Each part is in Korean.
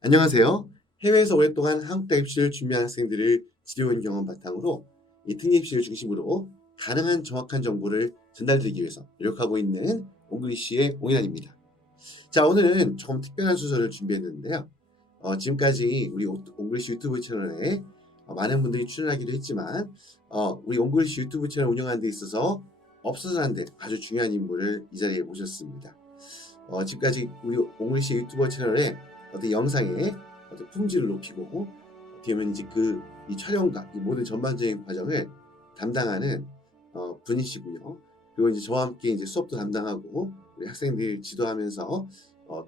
안녕하세요. 해외에서 오랫동안 한국 대 입시를 준비한 학생들을 지도해온 경험 바탕으로 이 특례 입시를 중심으로 가능한 정확한 정보를 전달드리기 위해서 노력하고 있는 옹글리시의 옹이란입니다. 자, 오늘은 조금 특별한 순서를 준비했는데요. 지금까지 우리 옹글리시 유튜브 채널에 많은 분들이 출연하기도 했지만 우리 옹글리시 유튜브 채널 운영하는 데 있어서 없어서는 안 될 아주 중요한 인물을 이 자리에 모셨습니다. 지금까지 우리 옹글리시 유튜버 채널에 어떤 영상의 어떤 품질을 높이고 어떻게 보면 이제 이 촬영과 이 모든 전반적인 과정을 담당하는 분이시고요. 그리고 이제 저와 함께 이제 수업도 담당하고 우리 학생들 지도하면서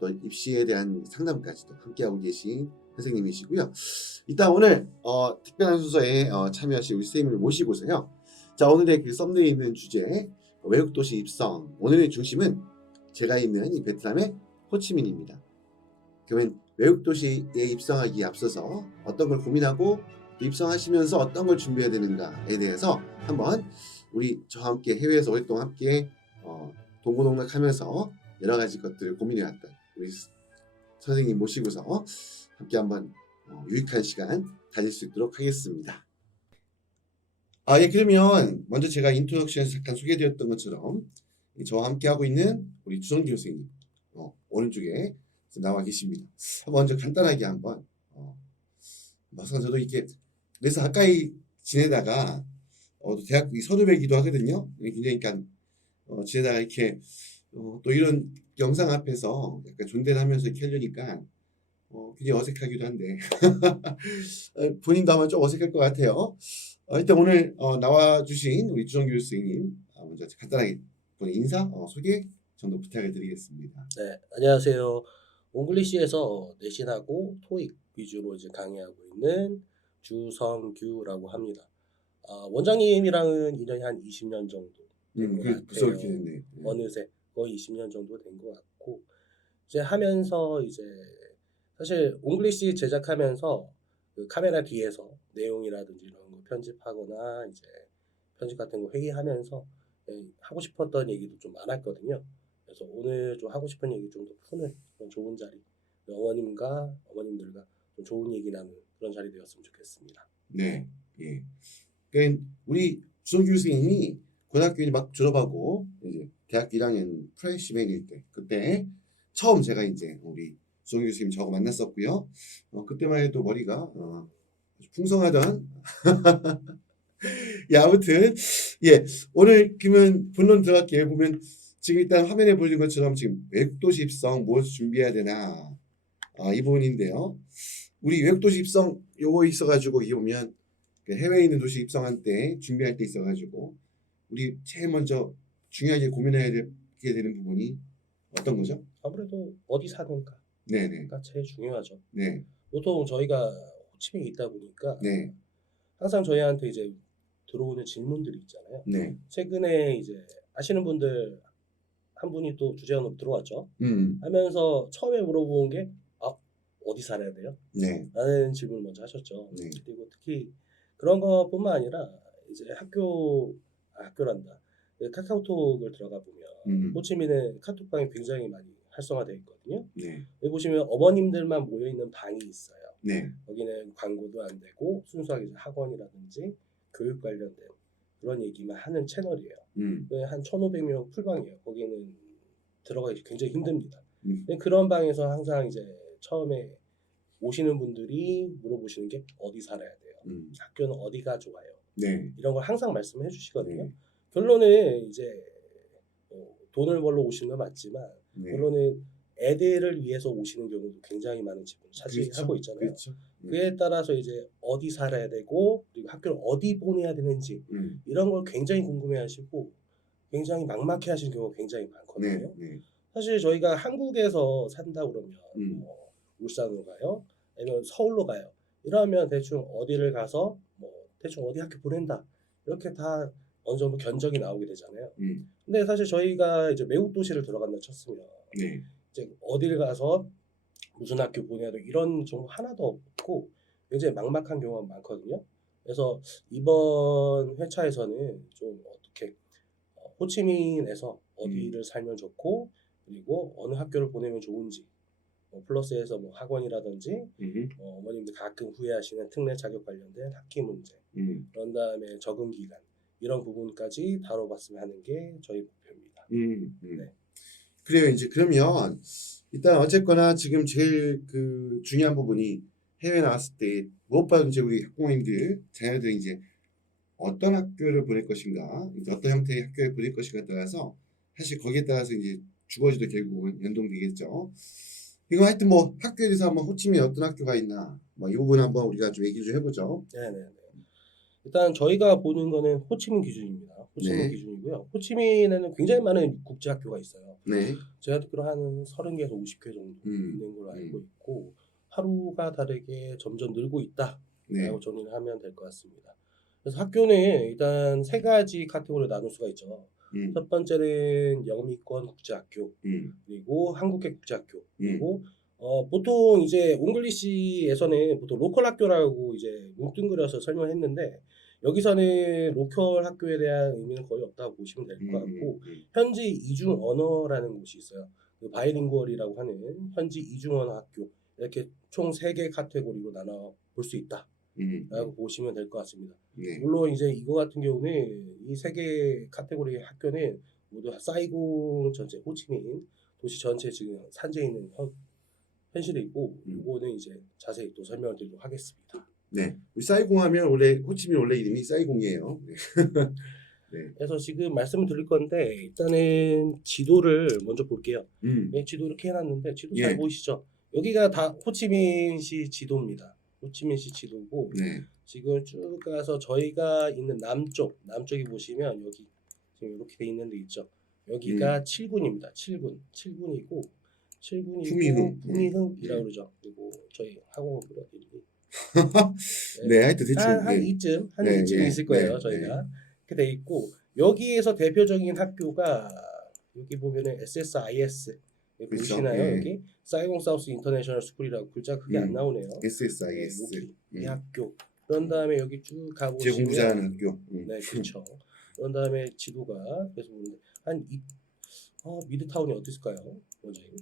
또 입시에 대한 상담까지도 함께하고 계신 선생님이시고요. 이따 오늘 특별한 순서에 참여하실 우리 선생님을 모시고서요. 자, 오늘의 그 썸네일에 있는 주제 외국 도시 입성, 오늘의 중심은 제가 있는 이 베트남의 호치민입니다. 그러면 외국 도시에 입성하기에 앞서서 어떤 걸 고민하고 또 입성하시면서 어떤 걸 준비해야 되는가에 대해서 한번 우리 저와 함께 해외에서 오랫동안 함께 동고동락하면서 여러 가지 것들을 고민해왔던 우리 선생님 모시고서 함께 한번 유익한 시간 가질 수 있도록 하겠습니다. 예, 그러면 먼저 제가 인트로덕션에서 잠깐 소개해드렸던 것처럼 저와 함께 하고 있는 우리 주성기 교수님 오른쪽에 나와 계십니다. 먼저 간단하게 한번 막상 저도 이렇게 그래서 가까이 지내다가 대학 선후배기도 하거든요. 굉장히 그러니까 지내다가 이렇게 또 이런 영상 앞에서 약간 존대를 하면서 이렇게 하려니까 굉장히 어색하기도 한데 본인도 아마 좀 어색할 것 같아요. 일단 오늘 나와주신 우리 주정규 교수님 먼저 간단하게 본인 인사 소개 정도 부탁을 드리겠습니다. 네, 안녕하세요. 옹글리시에서 내신하고 토익 위주로 이제 강의하고 있는 주성규라고 합니다. 원장님이랑은 인연이 한 20년 정도 된 것 벌써 같아요. 그렇게 됐네. 어느새 거의 20년 정도 된 것 같고 이제 하면서 이제 사실 옹글리시 제작하면서 그 카메라 뒤에서 내용이라든지 이런 거 편집하거나 이제 편집 같은 거 회의하면서 하고 싶었던 얘기도 좀 많았거든요. 그래서 오늘 좀 하고 싶은 얘기 좀 더 푸는 그런 좋은 자리, 어머님과 어머님들과 좀 좋은 얘기 나누는 그런 자리 되었으면 좋겠습니다. 네, 예. 그러니까 우리 주성규 교수님이 고등학교 이제 막 졸업하고 이제 대학교 1학년 프레시맨일 때 그때 처음 제가 이제 우리 주성규 교수님 저하고 만났었고요. 그때만 해도 머리가 아주 풍성하던 예, 아무튼 예, 오늘 그러면 본론 들어갈게요. 보면 지금 일단 화면에 보이는 것처럼 지금 외국도시 입성 뭘 준비해야 되나 이 부분인데요. 우리 외국도시 입성 요거 있어가지고 이 보면 그 해외에 있는 도시 입성할 때 준비할 때 있어가지고 우리 제일 먼저 중요하게 고민해야 되게 되는 부분이 어떤 거죠? 아무래도 어디 사는가가 네네. 제일 중요하죠. 네. 보통 저희가 호치민에 있다 보니까 네. 항상 저희한테 이제 들어오는 질문들이 있잖아요. 네. 최근에 이제 아시는 분들 한 분이 또 주재원으로 들어왔죠. 음. 하면서 처음에 물어본 게 어디 살아야 돼요? 네. 라는 질문을 먼저 하셨죠. 네. 그리고 특히 그런 것뿐만 아니라 이제 학교란다. 그 카카오톡을 들어가 보면 호치민에 카톡방이 굉장히 많이 활성화되어 있거든요. 네. 여기 보시면 어머님들만 모여 있는 방이 있어요. 네. 거기는 광고도 안 되고 순수하게 이제 학원이라든지 교육 관련된 그런 얘기만 하는 채널이에요. 한 1,500명 풀방이에요. 거기는 들어가기 굉장히 힘듭니다. 그런 방에서 항상 이제 처음에 오시는 분들이 물어보시는 게 어디 살아야 돼요? 학교는 어디가 좋아요? 네. 이런 걸 항상 말씀해 주시거든요. 네. 결론은 이제 돈을 벌러 오시는 건 맞지만 네. 결론은 애들을 위해서 오시는 경우도 굉장히 많은 지분을 차지하고 그렇죠. 있잖아요. 그렇죠. 그에 따라서 이제 어디 살아야 되고 그리고 학교를 어디 보내야 되는지 이런 걸 굉장히 궁금해하시고 굉장히 막막해하시는 경우가 굉장히 많거든요. 네. 네. 사실 저희가 한국에서 산다 그러면 울산으로 가요, 아니면 서울로 가요. 이러면 대충 어디를 가서 대충 어디 학교 보낸다 이렇게 다 어느 정도 견적이 나오게 되잖아요. 근데 사실 저희가 이제 외국 도시를 들어간다 쳤으면 네. 이제 어디를 가서 무슨 학교 보내야 돼 이런 정보 하나도 없고 굉장히 막막한 경우가 많거든요. 그래서 이번 회차에서는 좀 어떻게 호치민에서 어디를 살면 좋고 그리고 어느 학교를 보내면 좋은지 플러스에서 뭐 학원이라든지 음. 어머님들 가끔 후회하시는 특례 자격 관련된 학기 문제, 음. 그런 다음에 적응 기간 이런 부분까지 다뤄봤으면 하는 게 저희 목표입니다. 네. 그래요. 이제 그러면 일단 어쨌거나 지금 제일 그 중요한 부분이 해외 나갔을 때 무엇보다 이제 우리 학부모님들 자녀들이 이제 어떤 학교를 보낼 것인가, 이제 어떤 형태의 학교에 보낼 것인가에 따라서 사실 거기에 따라서 이제 주거지도 결국은 연동되겠죠. 이거 하여튼 뭐 학교에 대해서 한번 호치민에 어떤 학교가 있나 뭐 이 부분 한번 우리가 좀 얘기 좀 해보죠. 네네네. 일단 저희가 보는 거는 호치민 기준입니다. 호치민 네. 기준이고요. 호치민에는 굉장히 많은 국제학교가 있어요. 네. 제가 듣기로 한 30개에서 50개 정도 음. 있는 걸로 알고 있고 하루가 다르게 점점 늘고 있다라고 네. 정리를 하면 될 것 같습니다. 그래서 학교는 일단 세 가지 카테고리로 나눌 수가 있죠. 첫 번째는 영미권 국제학교, 그리고 한국계 국제학교, 그리고 보통 이제 옹글리시에서는 보통 로컬 학교라고 이제 뭉뚱그려서 설명했는데 여기서는 로컬 학교에 대한 의미는 거의 없다고 보시면 될 것 같고 현지 이중 언어라는 곳이 있어요. 그 바이링구얼이라고 하는 현지 이중 언어 학교 이렇게 총 3개 카테고리로 나눠 볼 수 있다라고 보시면 될 것 같습니다. 네. 물론 이제 이거 같은 경우는 이 3개 카테고리의 학교는 모두 사이공 전체 호치민 도시 전체 지금 산재해 있는 현실이 있고 이거는 이제 자세히 또 설명을 드리도록 하겠습니다. 네. 우리 사이공 하면 원래 호치민 원래 이름이 사이공이에요. 네. 네. 그래서 지금 말씀을 드릴 건데 일단은 지도를 먼저 볼게요. 네, 지도 이렇게 해놨는데 지도 잘 예. 보이시죠? 여기가 다 호치민시 지도입니다. 호치민시 지도고 네. 지금 쭉 가서 저희가 있는 남쪽이 보시면 여기 지금 이렇게 돼 있는 데 있죠. 여기가 7군입니다. 7군이고 후미흥이라고 그러죠. 그리고 저희 학원 불러드리고 네, 하여튼 대충 한 이쯤 있을 거예요. 저희가 이렇게 돼 있고 여기에서 대표적인 학교가 여기 보면은 SSIS 여기 그렇죠. 보이시나요? 여기 사이공 사우스 인터내셔널 스쿨이라고 글자가 크게 안 나오네요. SSIS. 여기 이 학교. 그런 다음에 여기 쭉 가보시면 제공자하는 학교. 네, 그렇죠. 그런 다음에 지도가 그래서 보는데 미드타운이 어디 있을까요? 원장님?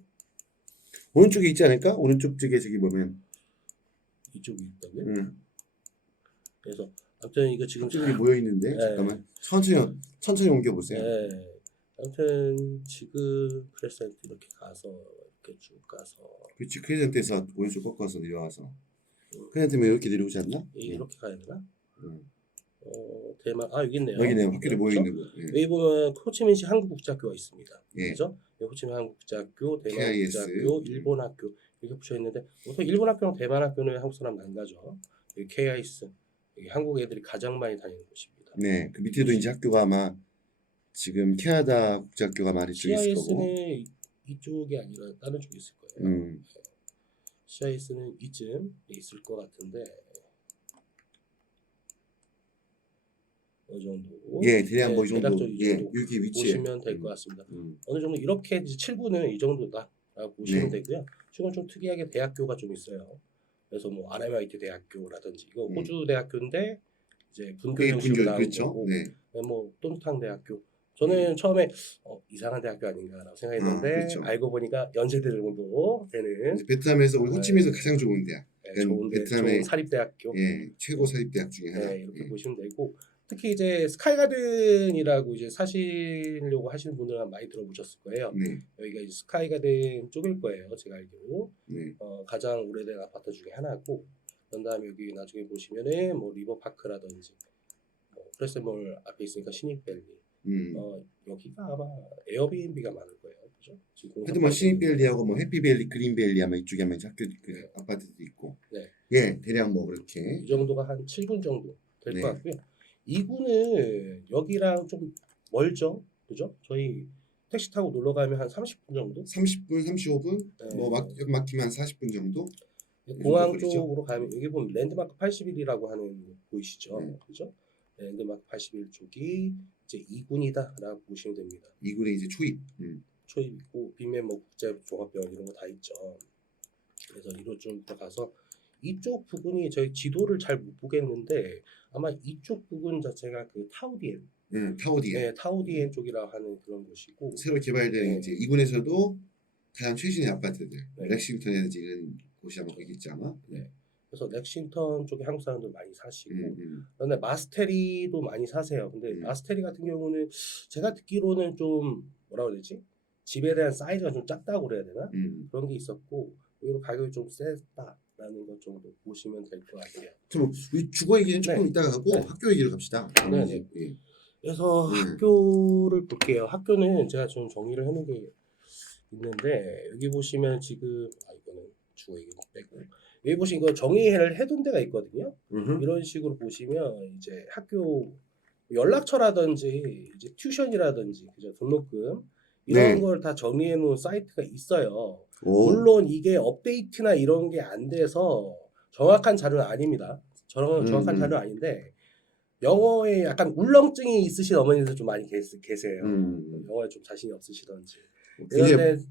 오른쪽에 있지 않을까? 오른쪽 쪽에 저기 보면 이쪽이 있다고요? 그래서 아무튼 이거 지금 학교들이 모여 있는데 잠깐만 천천히 옮겨 보세요. 네. 아무튼 지금 크레센트 이렇게 가서 이렇게 쭉 가서 그렇지. 크레센트에서 오른쪽 꺾어서 내려와서 크레센트면 이렇게 내려오지 않나? 이렇게 가야 되나? 대만 여기 있네요. 여기네요. 학교들이 모여 있는 거. 여기 보면 호치민시 한국국제학교가 있습니다. 예. 그죠? 호치민 한국국제학교, 대만 KIS. 국제학교, 일본 학교 이렇게 붙여 있는데 보통 일본 학교랑 대만 학교는 한국 사람 안 가죠. 여기 KIS 여기 한국 애들이 가장 많이 다니는 곳입니다. 네, 그 밑에도 이제 학교가 아마 지금 캐나다 국제학교가 많이 쪽에 있을 거고. CIS는 이쪽이 아니라 다른 쪽에 있을 거예요. CIS는 이쯤에 있을 것 같은데 어느 정도. 예, 대략 뭐 이 정도. 대략적으로 이 정도 여기 위치에 보시면 될 것 같습니다. 어느 정도 이렇게 이제 7구는 이 정도다라고 보시면 되고요. 지금 좀 특이하게 대학교가 좀 있어요. 그래서 뭐 RMIT 대학교라든지 이거 호주 대학교인데 이제 분교 형식으로 나온 그렇죠. 거고, 네. 뭐 똠탕 대학교. 저는 처음에 이상한 대학교 아닌가라고 생각했는데 그렇죠. 알고 보니까 연세대 정도 되는 베트남에서 우리 호치민에서 가장 좋은 대학. 좋은 베트남의 사립대학교. 최고 사립대학 중에 하나. 이렇게 보시면 되고 특히 이제 스카이가든이라고 이제 사시려고 하시는 분들은 많이 들어보셨을 거예요. 여기가 이제 스카이가든 쪽일 거예요. 제가 알기로 가장 오래된 아파트 중에 하나고 그런 다음에 여기 나중에 보시면은 뭐 리버파크라든지 프레스몰 앞에 있으니까 신입밸리 여기가 아마 에어비앤비가 많을 거예요. 그죠? 하여튼 뭐 신입밸리하고 뭐 해피밸리, 그린밸리 아마 이쪽에 하면 학교 아파트도 있고. 예, 대략 뭐 그렇게. 이 정도가 한 7군 정도 될 것 같고요. 2군은 여기랑 좀 멀죠, 그죠? 저희 택시 타고 놀러 가면 한 30분 정도? 30분, 35분, 뭐 막히면 한 40분 정도. 공항 쪽으로 가면 여기 보면 랜드마크 81이라고 하는 거 보이시죠, 그죠? 랜드마크 81 쪽이 이제 2군이다라고 보시면 됩니다. 2군에 이제 초입 있고 빅맨 뭐 국제 종합병원 이런 거 다 있죠. 그래서 이로 좀 들어가서 이쪽 부분이 저희 지도를 잘 못 보겠는데 아마 이쪽 부분 자체가 그 타우디엔, 타우디엔. 타우디엔 쪽이라 하는 그런 곳이고 새로 개발된 이제 2군에서도 가장 최신의 아파트들, 네. 렉싱턴이라든지 이런 곳이 아마 거기겠지 아마. 네. 그래서 렉싱턴 쪽에 한국 사람들 많이 사시고 음. 그다음에 마스테리도 많이 사세요. 근데 마스테리 같은 경우는 제가 듣기로는 좀 뭐라 그래야 되지? 집에 대한 사이즈가 좀 작다고 그래야 되나? 그런 게 있었고 오히려 가격이 좀 셌다라는 것 정도 보시면 될 것 같아요. 그럼 우리 주거 얘기는 조금 네. 이따가 하고 네. 학교 얘기로 갑시다. 네, 이제, 예. 그래서 학교를 볼게요. 학교는 제가 좀 정리를 해놓은 게 있는데 여기 보시면 지금 이거는 주거 얘기 빼고 여기 보시면 이거 정의를 해둔 데가 있거든요. 이런 식으로 보시면 이제 학교 연락처라든지 이제 튜션이라든지 그죠 등록금 이런 네. 걸 다 정리해 놓은 사이트가 있어요. 오. 물론 이게 업데이트나 이런 게 안 돼서 정확한 자료는 아닙니다. 정확한 자료는 아닌데 영어에 약간 울렁증이 있으신 어머니들 좀 많이 계세요. 영어에 좀 자신이 없으시던지.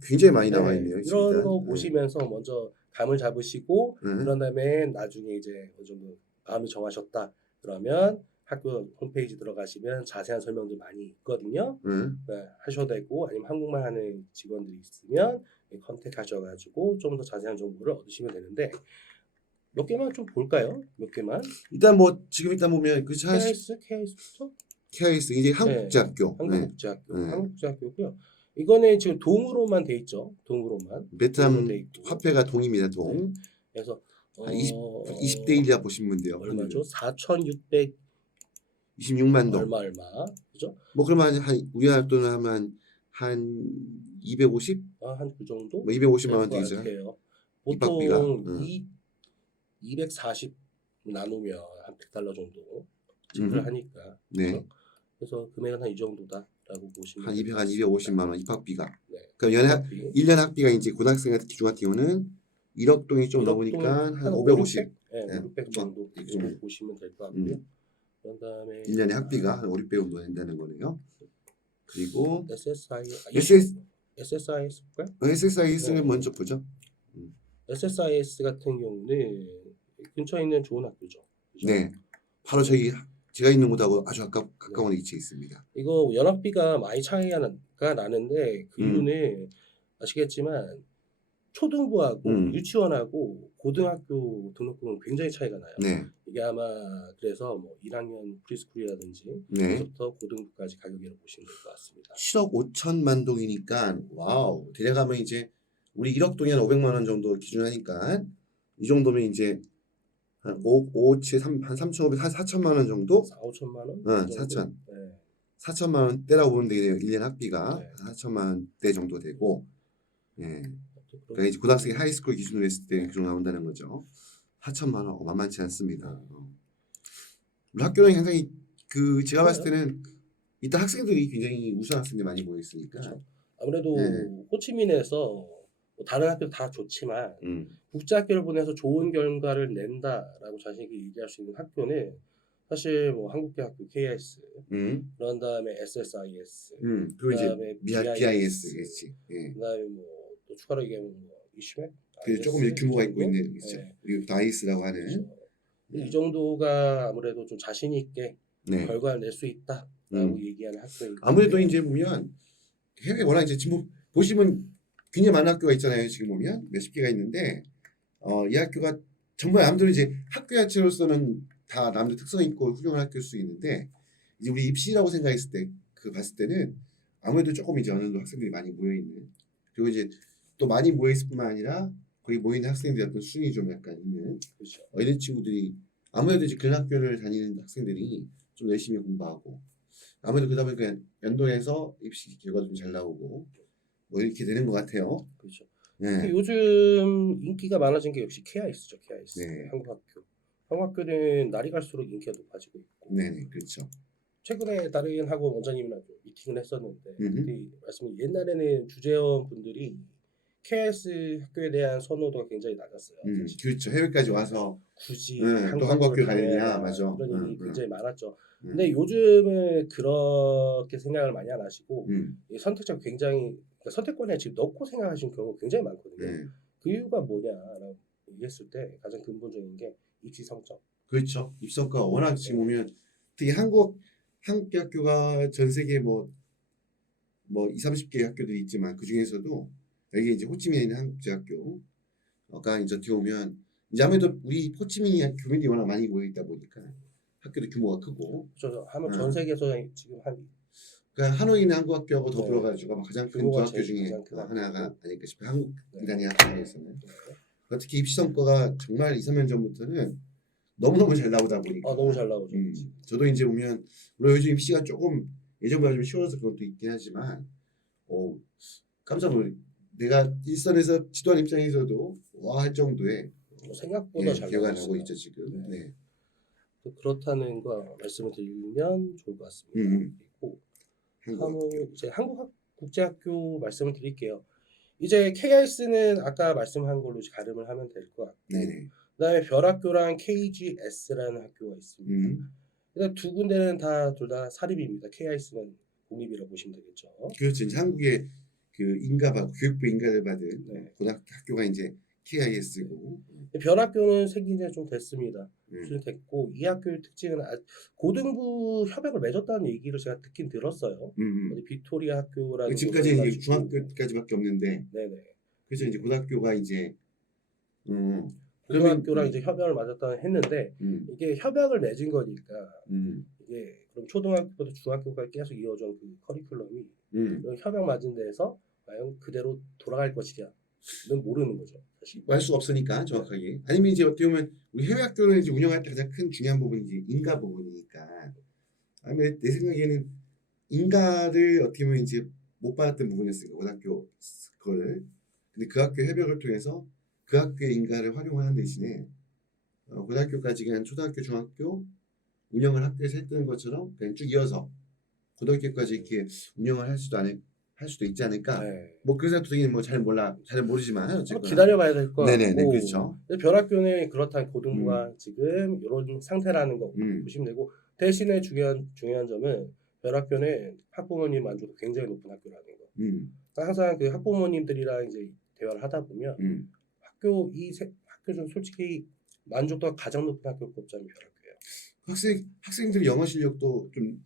굉장히 많이 나와 네, 있네요. 이런 일단. 거 보시면서 먼저 감을 잡으시고 네. 그런 다음에 나중에 이제 어느 정도 마음이 정하셨다 그러면 학교 홈페이지 들어가시면 자세한 설명들 많이 있거든요. 네, 하셔도 되고 아니면 한국말 하는 직원들이 있으면 컨택하셔가지고 좀 더 자세한 정보를 얻으시면 되는데 몇 개만 좀 볼까요? 몇 개만. 일단 뭐 지금 일단 보면 그 KIS부터 KIS 이제 한국국제학교. 한국국제학교, 네. 한국국제학교고요. 이거는 지금 동으로만 돼 있죠. 동으로만. 베트남 돼 있고. 화폐가 동입니다. 동. 네. 그래서 20대 1이라 보시면 돼요. 얼마죠? 4,600 26만 동. 얼마 그죠? 뭐 그러면 한 우리나라 돈으로 하면 한 250? 한 그 정도? 뭐 250만 원 될것 되죠. 같아요. 입학비가. 보통 240 나누면 한 100달러 정도 지불을 하니까. 네. 그죠? 그래서 금액은 한 이 정도다라고 보시면 한 250만 원 입학비가. 네. 그럼 1년 학비가 이제 고등학생 같은 기준 같은 경우는 1억 동이 좀 넘으니까 한 550. 네, 네. 500 정도 보시면 될 것 같고요. 그런 다음에 1년에 학비가 한 5, 600 정도 된다는 거네요. 그리고 SSIS 볼까요? SSIS를 네. 먼저 보죠. SSIS 같은 경우는 근처에 있는 좋은 학교죠. 그죠? 네. 바로 제가 있는 곳하고 아주 가까운 위치에 있습니다. 이거 연학비가 많이 차이가 나는데 그 이유는 아시겠지만 초등부하고 유치원하고 고등학교 등록금은 굉장히 차이가 나요. 네. 이게 아마 그래서 뭐 1학년 프리스쿨이라든지 네. 그래서부터 고등부까지 가격이라고 보시면 될 것 같습니다. 7억 5천만 동이니까 와우. 대략하면 이제 우리 1억 동이 한 500만 원 정도 기준하니까 이 정도면 이제 한 5, 7, 3, 한 3,500, 한 4천만 원 정도? 4, 5천만 원? 응, 4천. 4천만 원대라고 보면 되겠네요. 1년 학비가 네. 4천만 원대 정도 되고, 예. 그러니까 이제 그런 고등학생이 하이스쿨 기준으로 했을 때 그 정도 나온다는 거죠. 4천만 원 만만치 않습니다. 우리 학교는 굉장히 제가 봤을 때는 일단 학생들이 굉장히 우수한 학생들이 많이 모여 있으니까. 그렇죠. 아무래도 네. 호치민에서 뭐 다른 학교 다 좋지만 국제학교를 보내서 좋은 결과를 낸다라고 자신 있게 얘기할 수 있는 학교는 사실 뭐 한국대학교 KIS 그런 다음에 SSIS 그리고 이제 그다음에 BIS 그렇지. 예. 그다음에 뭐 또 추가로 얘기하면 뭐 이슈맥 그 조금 이제 규모가 있고 있는 있죠. 네. 그리고 다이스라고 하는. 그렇죠. 이 정도가 아무래도 좀 자신 있게 결과를 낼 수 있다라고 얘기하는 학교인 아무래도 이제 보면 해외 워낙 이제 지금 보시면 굉장히 많은 학교가 있잖아요. 지금 보면 몇십 개가 있는데 이 학교가 정말 남들 이제 학교 자체로서는 다 남들 특성 있고 훌륭한 학교일 수 있는데 이제 우리 입시라고 생각했을 때 봤을 때는 아무래도 조금 이제 어느 정도 학생들이 많이 모여 있는 그리고 이제 또 많이 모여 있을 뿐만 아니라 거기 모여 있는 학생들의 어떤 수준이 좀 약간 있는 그렇죠. 이런 친구들이 아무래도 이제 그런 학교를 다니는 학생들이 좀 열심히 공부하고 아무래도 그러다 보니까 연도에서 입시 결과도 좀 잘 나오고 뭐 이렇게 되는 것 같아요. 그렇죠. 네. 요즘 인기가 많아진 게 역시 KIS죠. KIS. 네. 한국 학교는 날이 갈수록 인기가 높아지고 있고. 네, 그렇죠. 최근에 다른 학원 원장님이랑 미팅을 했었는데 그때 말씀 옛날에는 주재원 분들이 KIS 학교에 대한 선호도가 굉장히 낮았어요. 그렇죠. 해외까지 와서 굳이 또 한국 학교 가느냐, 맞아. 이런 얘기 굉장히 많았죠. 근데 요즘은 그렇게 생각을 많이 안 하시고 이 선택적 굉장히 그러니까 선택권에 지금 넣고 생각하시는 경우가 굉장히 많거든요. 그 이유가 뭐냐라고 얘기했을 때 가장 근본적인 게 입시 성적. 그렇죠. 입시 성과가 워낙 지금 보면 특히 한국 학교가 전 세계 뭐 20, 30개 학교들이 있지만 그 중에서도 여기 이제 호치민에 있는 한국제학교가 이제 어떻게 보면 이제 아무래도 우리 호치민이 교민들이 워낙 많이 모여 있다 보니까 학교도 규모가 크고 저 하면 전 어, 세계에서 지금 한 그러니까 하노이는 한국학교하고 네. 더불어가지고 아마 가장 큰 두 규모가 학교 제일 중에 가장 큰 하나가 학교고. 아닐까 싶어요. 한국 네. 인간의 학교에서는 특히 입시 성과가 정말 2, 3년 전부터는 너무너무 잘 나오다 보니까 너무 잘 나오죠. 저도 이제 보면 물론 요즘 입시가 조금 예전보다 좀 쉬워서 그런 것도 있긴 하지만 깜짝 놀래 내가 일선에서 지도한 입장에서도 와 할 정도의 생각보다 잘 기여가 나오고 나고 있어요. 있죠 지금. 네. 그렇다는 거 말씀을 드리면 좋을 것 같습니다. 그리고 한국학교. 이제 한국국제학교 말씀을 드릴게요. 이제 KRS는 아까 말씀한 걸로 이제 가름을 하면 될 것 같고, 네네. 그다음에 별학교랑 KGS라는 학교가 있습니다. 일단 두 군데는 둘 다 사립입니다. KRS는 공립이라고 보시면 되겠죠. 그렇죠. 이제 한국의 그 교육부 인가를 받은 네. 고등학교가 이제 KIS고. 별학교는 생긴 지 좀 됐습니다. 네. 좀 됐고 이 학교의 특징은 고등부 협약을 맺었다는 얘기를 제가 듣긴 들었어요. 어디 빅토리아 학교라는 지금까지 곳을 이제 가지고. 중학교까지밖에 없는데. 네네. 그래서 이제 고등학교가 이제 고등학교랑 이제 협약을 맺었다는 했는데 이게 협약을 맺은 거니까 이게 그럼 초등학교부터 중학교까지 계속 이어진 그 커리큘럼이 협약 맞은 데에서 과연 그대로 돌아갈 것이냐는 모르는 거죠. 사실. 알 수가 없으니까 정확하게. 아니면 이제 어떻게 보면 우리 해외 학교는 이제 운영할 때 가장 큰 중요한 부분이 이제 인가 부분이니까. 아니면 내 생각에는 인가를 어떻게 보면 이제 못 받았던 부분이었으니까 고등학교 그거를. 근데 그 학교 협약을 통해서 그 학교의 인가를 활용하는 대신에 고등학교까지 그냥 초등학교, 중학교 운영을 학교에서 했던 것처럼 그냥 쭉 이어서 고등학교까지 이렇게 운영을 할 수도 있지 않을까. 네. 뭐 그런 생각도 되게 잘 모르지만 한번 어쨌거나. 기다려봐야 될 것 같고. 네네네 그렇죠. 근데 별학교는 그렇다는 고등부가 지금 이런 상태라는 거 보시면 되고 대신에 중요한 점은 별학교는 학부모님 만족도 굉장히 높은 학교라는 거. 그러니까 항상 그 학부모님들이랑 이제 대화를 하다 보면 학교 중 솔직히 만족도가 가장 높은 학교가 꼽자면 별학교예요. 학생들이 영어 실력도 좀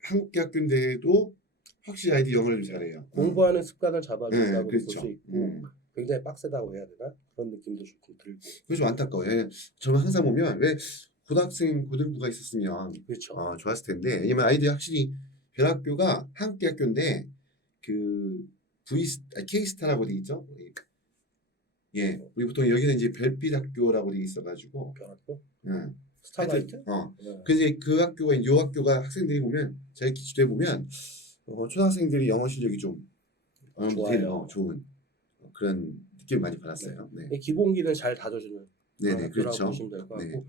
한국계 학교인데도 확실히 아이들이 영어를 좀 잘해요. 공부하는 습관을 잡아준다고 볼 그렇죠. 수 있고 굉장히 빡세다고 해야 되나? 그런 느낌도 좀 들고. 그게 좀 안타까워요. 저는 항상 보면 왜 고등부가 있었으면 그렇죠. 좋았을 텐데. 왜냐면 아이들이 확실히 별학교가 한국계 학교인데 그 K스타라고 돼 있죠. 예, 우리 보통 여기는 이제 별빛 학교라고 돼 있어가지고. 별학교? 스타라이트? 네. 근데 그 학교가 이 학교가 학생들이 보면 제 기초에 보면 초등학생들이 영어 실력이 좀 좋아요. 좋은 그런 느낌을 많이 받았어요. 네. 기본기는 잘 다져주는 네네 그렇죠. 보시면 될 것 같고. 네.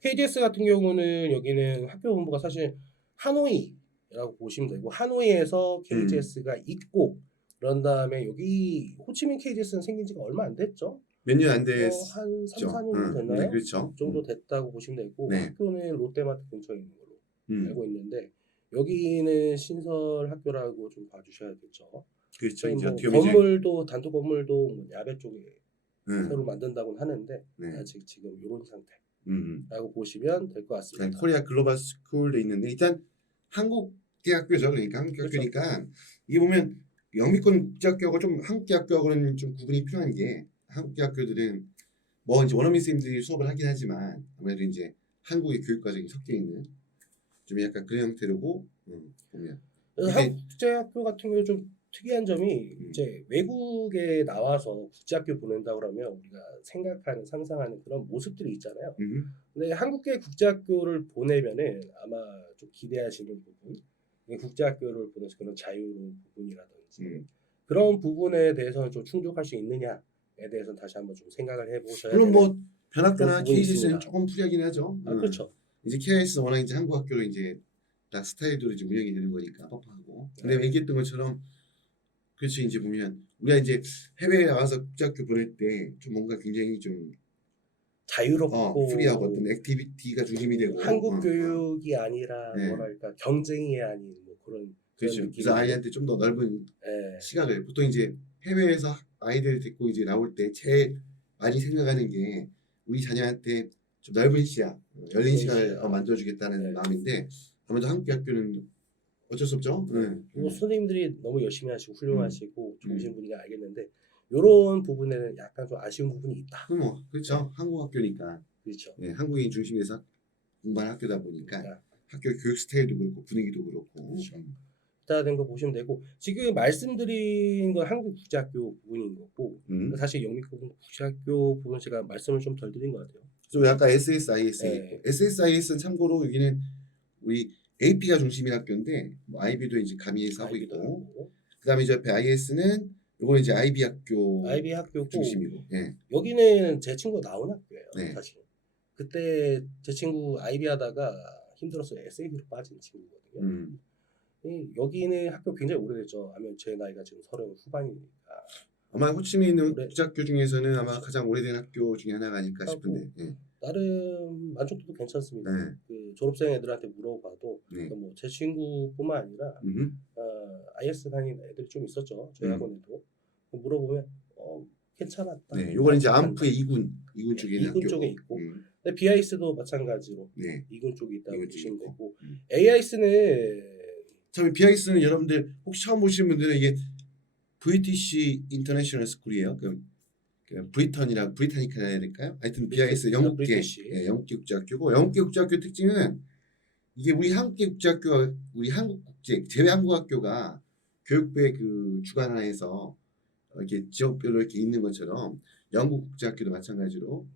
KDS 같은 경우는 여기는 학교 본부가 사실 하노이라고 보시면 되고 하노이에서 KGS가 있고 그런 다음에 여기 호치민 KGS는 생긴 지가 얼마 안 됐죠? 몇 년 안 됐죠. 한 3, 4년 됐나요? 네, 그렇죠. 그 정도 됐다고 보시면 되고 네. 학교는 롯데마트 근처에 있는 걸로 알고 있는데 여기는 신설 학교라고 좀 봐주셔야겠죠. 그렇죠. 뭐 이제 건물도 단독 건물도 뭐 야배 쪽에 새로 만든다고는 하는데 아직 지금 이런 상태라고 보시면 될 것 같습니다. 코리아 글로벌 스쿨에 있는데 일단 한국 대학교죠. 그러니까 한국 학교니까 이게 보면 영미권 국제학교하고 좀 한국 대학교하고는 좀 구분이 필요한 게 한국 대학교들은 뭐 이제 원어민 선생님들이 수업을 하긴 하지만 아무래도 이제 한국의 교육 과정이 섞여 있는 좀 약간 그런 형태로고 보면 한국 국제학교 같은 경우 좀 특이한 점이 이제 외국에 나와서 국제학교 보낸다 그러면 우리가 생각하는 상상하는 그런 모습들이 있잖아요. 근데 한국계 국제학교를 보내면은 아마 좀 기대하시는 부분, 국제학교를 보내서 그런 자유로운 부분이라든지 그런 부분에 대해서는 좀 충족할 수 있느냐에 대해서는 다시 한번 좀 생각을 해보셔야 돼요. 물론 뭐 변학교나 KGS는 조금 풀이하긴 하죠. 그렇죠. 이제 KIS 워낙 이제 한국 학교로 이제 딱 스타일대로 이제 운영이 되는 거니까 뻑뻑하고. 근데 얘기했던 것처럼 그렇지 이제 보면 우리가 이제 해외에 나가서 국제학교 보낼 때 좀 뭔가 굉장히 좀 자유롭고 프리하고 어떤 액티비티가 중심이 되고 한국 교육이 아니라 뭐랄까 경쟁이 아닌 뭐 그런 그렇죠. 그래서 아이한테 좀 더 넓은 시각을 보통 이제 해외에서 아이들 데리고 이제 나올 때 제일 많이 생각하는 게 우리 자녀한테 좀 넓은 시야, 열린 시각을 만들어주겠다는 마음인데 아무래도 한국 학교는 어쩔 수 없죠. 뭐 선생님들이 너무 열심히 하시고 훌륭하시고 좋으신 분이가 알겠는데 요런 부분에는 약간 좀 아쉬운 부분이 있다. 그럼 뭐 그렇죠. 한국 학교니까 그렇죠. 예, 한국인 중심에서 공부하는 학교다 보니까 그러니까 학교 교육 스타일도 그렇고 분위기도 그렇고 그렇죠. 다른 거 보시면 되고 지금 말씀드린 건 한국 국제학교 부분인 거고 사실 영미권 국제학교 부분 제가 말씀을 좀 덜 드린 것 같아요. 좀 약간 SSIS 네. 있고 SSIS는 참고로 여기는 우리 AP가 중심인 학교인데 뭐 IB도 이제 가미해서 하고 IB도 있고 하고 그다음에 이제 옆에 IS는 이거는 이제 IB 학교 IB 학교고 중심이고 예. 여기는 제 친구가 나온 학교예요. 네. 사실 그때 제 친구 IB 하다가 힘들어서 SAB로 빠진 친구거든요. 여기는 학교 굉장히 오래됐죠. 아니면 제 나이가 지금 30 후반이니까. 아마 호치민은 오래- 국제학교 중에서는 아마 그렇죠. 가장 오래된 학교 중에 하나가 아닐까 하고 싶은데 예. 나름 만족도도 괜찮습니다. 네. 그 졸업생 애들한테 물어봐도 네. 뭐 제 친구뿐만 아니라 IS 다니는 애들이 좀 있었죠. 저희 학원에도 물어보면 괜찮았다. 네, 요거는 이제 만족한다. 암프의 이군 쪽에 있는 2군 학교고. 쪽에 있고 근데 BIS도 마찬가지로 네. 2군 쪽에 있다고 이군 쪽에 보시면 있고. 되고 AIS는 참 BIS는 여러분들 혹시 처음 보시는 분들은 이게 브리티시 인터내셔널 스쿨이에요. 브리타니카 해야 될까요? 하여튼 BIS 영국계 브리티시. 예, 영국계 국제학교고 영국계 국제학교 특징은 이게 우리 한국계 국제학교와 우리 한국국제 제외한국학교가 교육부의 그 주관 하에서 이렇게 지역별로 이렇게 있는 것처럼 영국 국제학교도 마찬가지로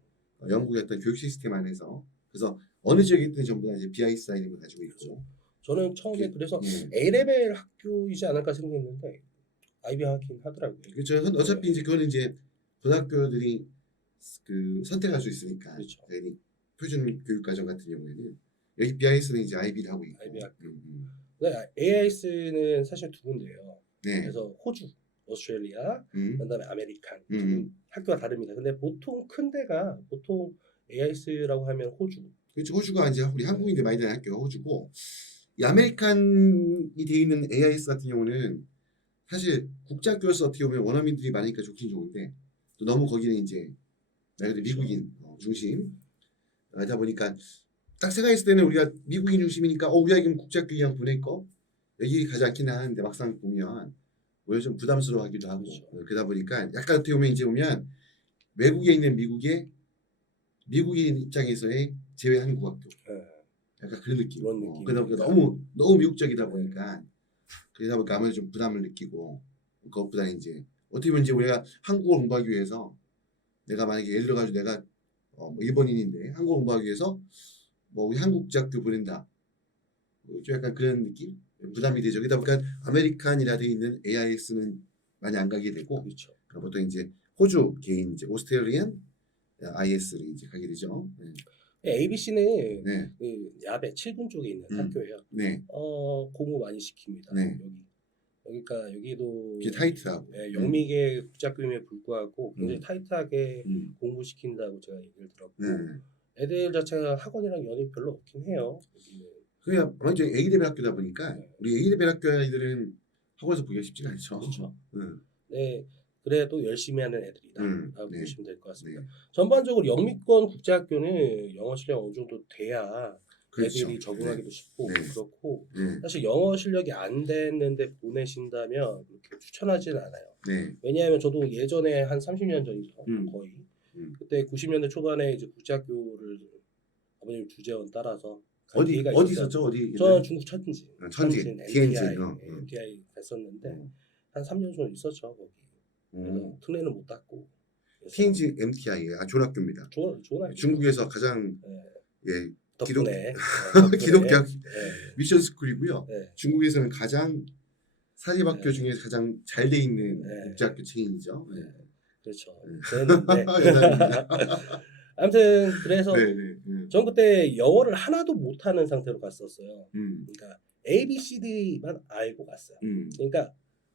영국의 어떤 교육 시스템 안에서 그래서 어느 지역에 있든 전부 다 이제 BIS 이름을 가지고 있고 저는 처음에 그래서 예. A레벨 학교이지 않을까 생각했는데 IB 하긴 하더라고요. 그렇죠. 어차피 이제 그거는 이제 고등학교들이 그 선택할 수 있으니까. 그렇죠. 표준 교육과정 같은 경우에는 여기 BIS는 이제 IB를 하고 있고. IB 학교. 근데 AIS는 사실 두 군데예요. 네. 그래서 호주, 오스트레일리아, 그다음에 아메리칸 학교가 다릅니다. 근데 보통 큰 데가 보통 AIS라고 하면 호주. 그렇죠. 호주가 이제 우리 한국인들 많이 다니는 학교가 호주고 이 아메리칸이 돼 있는 AIS 같은 경우는 사실 국제학교에서 어떻게 보면 원어민들이 많으니까 좋긴 좋은데 또 너무 거기는 이제 말 그대로 미국인 중심 하다 보니까 딱 생각했을 때는 우리가 미국인 중심이니까 우리가 지금 국제학교 그냥 보낼 거 여기 가지 않기는 하는데 막상 보면 오히려 좀 부담스러워하기도 하고 그렇죠. 그러다 보니까 약간 어떻게 보면 이제 보면 외국에 있는 미국인 입장에서의 제외 한국 학교 약간 그런 느낌. 그런 느낌. 그러다 보니까 너무 미국적이다 보니까 그러다 보니까 아무래도 좀 부담을 느끼고 그것보다 이제 어떻게 보면 이제 우리가 한국어 공부하기 위해서 내가 만약에 예를 들어가지고 내가 뭐 일본인인데 한국어 공부하기 위해서 뭐 우리 한국 국제학교 보낸다. 좀 약간 그런 느낌? 부담이 되죠. 그러다 보니까 아메리칸이라 돼 있는 AIS는 많이 안 가게 되고 그렇죠. 보통 이제 호주 개인 이제 오스트레일리안 IS를 이제 가게 되죠. ABC는 네. 그 야베 7군 쪽에 있는 학교예요. 네. 공부 많이 시킵니다. 네. 그러니까 여기도 이게 타이트하고. 영미계 국제학교임에 불구하고 굉장히 타이트하게 공부시킨다고 제가 얘기를 들었고 네. 애들 자체가 학원이랑 연이 별로 없긴 해요. 여기는. 그냥 완전 A레벨 학교다 보니까 네. 우리 A레벨 학교 아이들은 학원에서 보기가 쉽지가 않죠. 그렇죠. 네, 그래도 열심히 하는 애들이다라고 네. 보시면 될 것 같습니다. 네. 전반적으로 영미권 국제학교는 영어 실력 어느 정도 돼야 그렇죠. 애들이 적응하기도 쉽고 네. 그렇고 네. 사실 영어 실력이 안 됐는데 보내신다면 그렇게 추천하지는 않아요. 네. 왜냐하면 저도 예전에 한 30년 전이죠. 거의 그때 90년대 초반에 이제 국제학교를 아버님 주재원 따라서 간 기회가 어디 있었어요. 있었죠? 어디? 저는 중국 천진, 천진, MTI, TN진, MTI 갔었는데 한 3년 정도 있었죠 거기. 그래서 특례는 못 땄고. TN진 MTI 좋은 학교입니다. 좋은 학교. 중국에서 가장 예 덕분에 기독교 네. 미션 스쿨이고요. 네. 중국에서는 가장 사립학교 중에서 가장 잘 돼 있는 네. 국제학교 체인이죠. 네. 그렇죠. 그랬는데 감사합니다. 아무튼 그래서 네. 전 그때 영어를 하나도 못하는 상태로 갔었어요. 그러니까 A, B, C, D만 알고 갔어요. 그러니까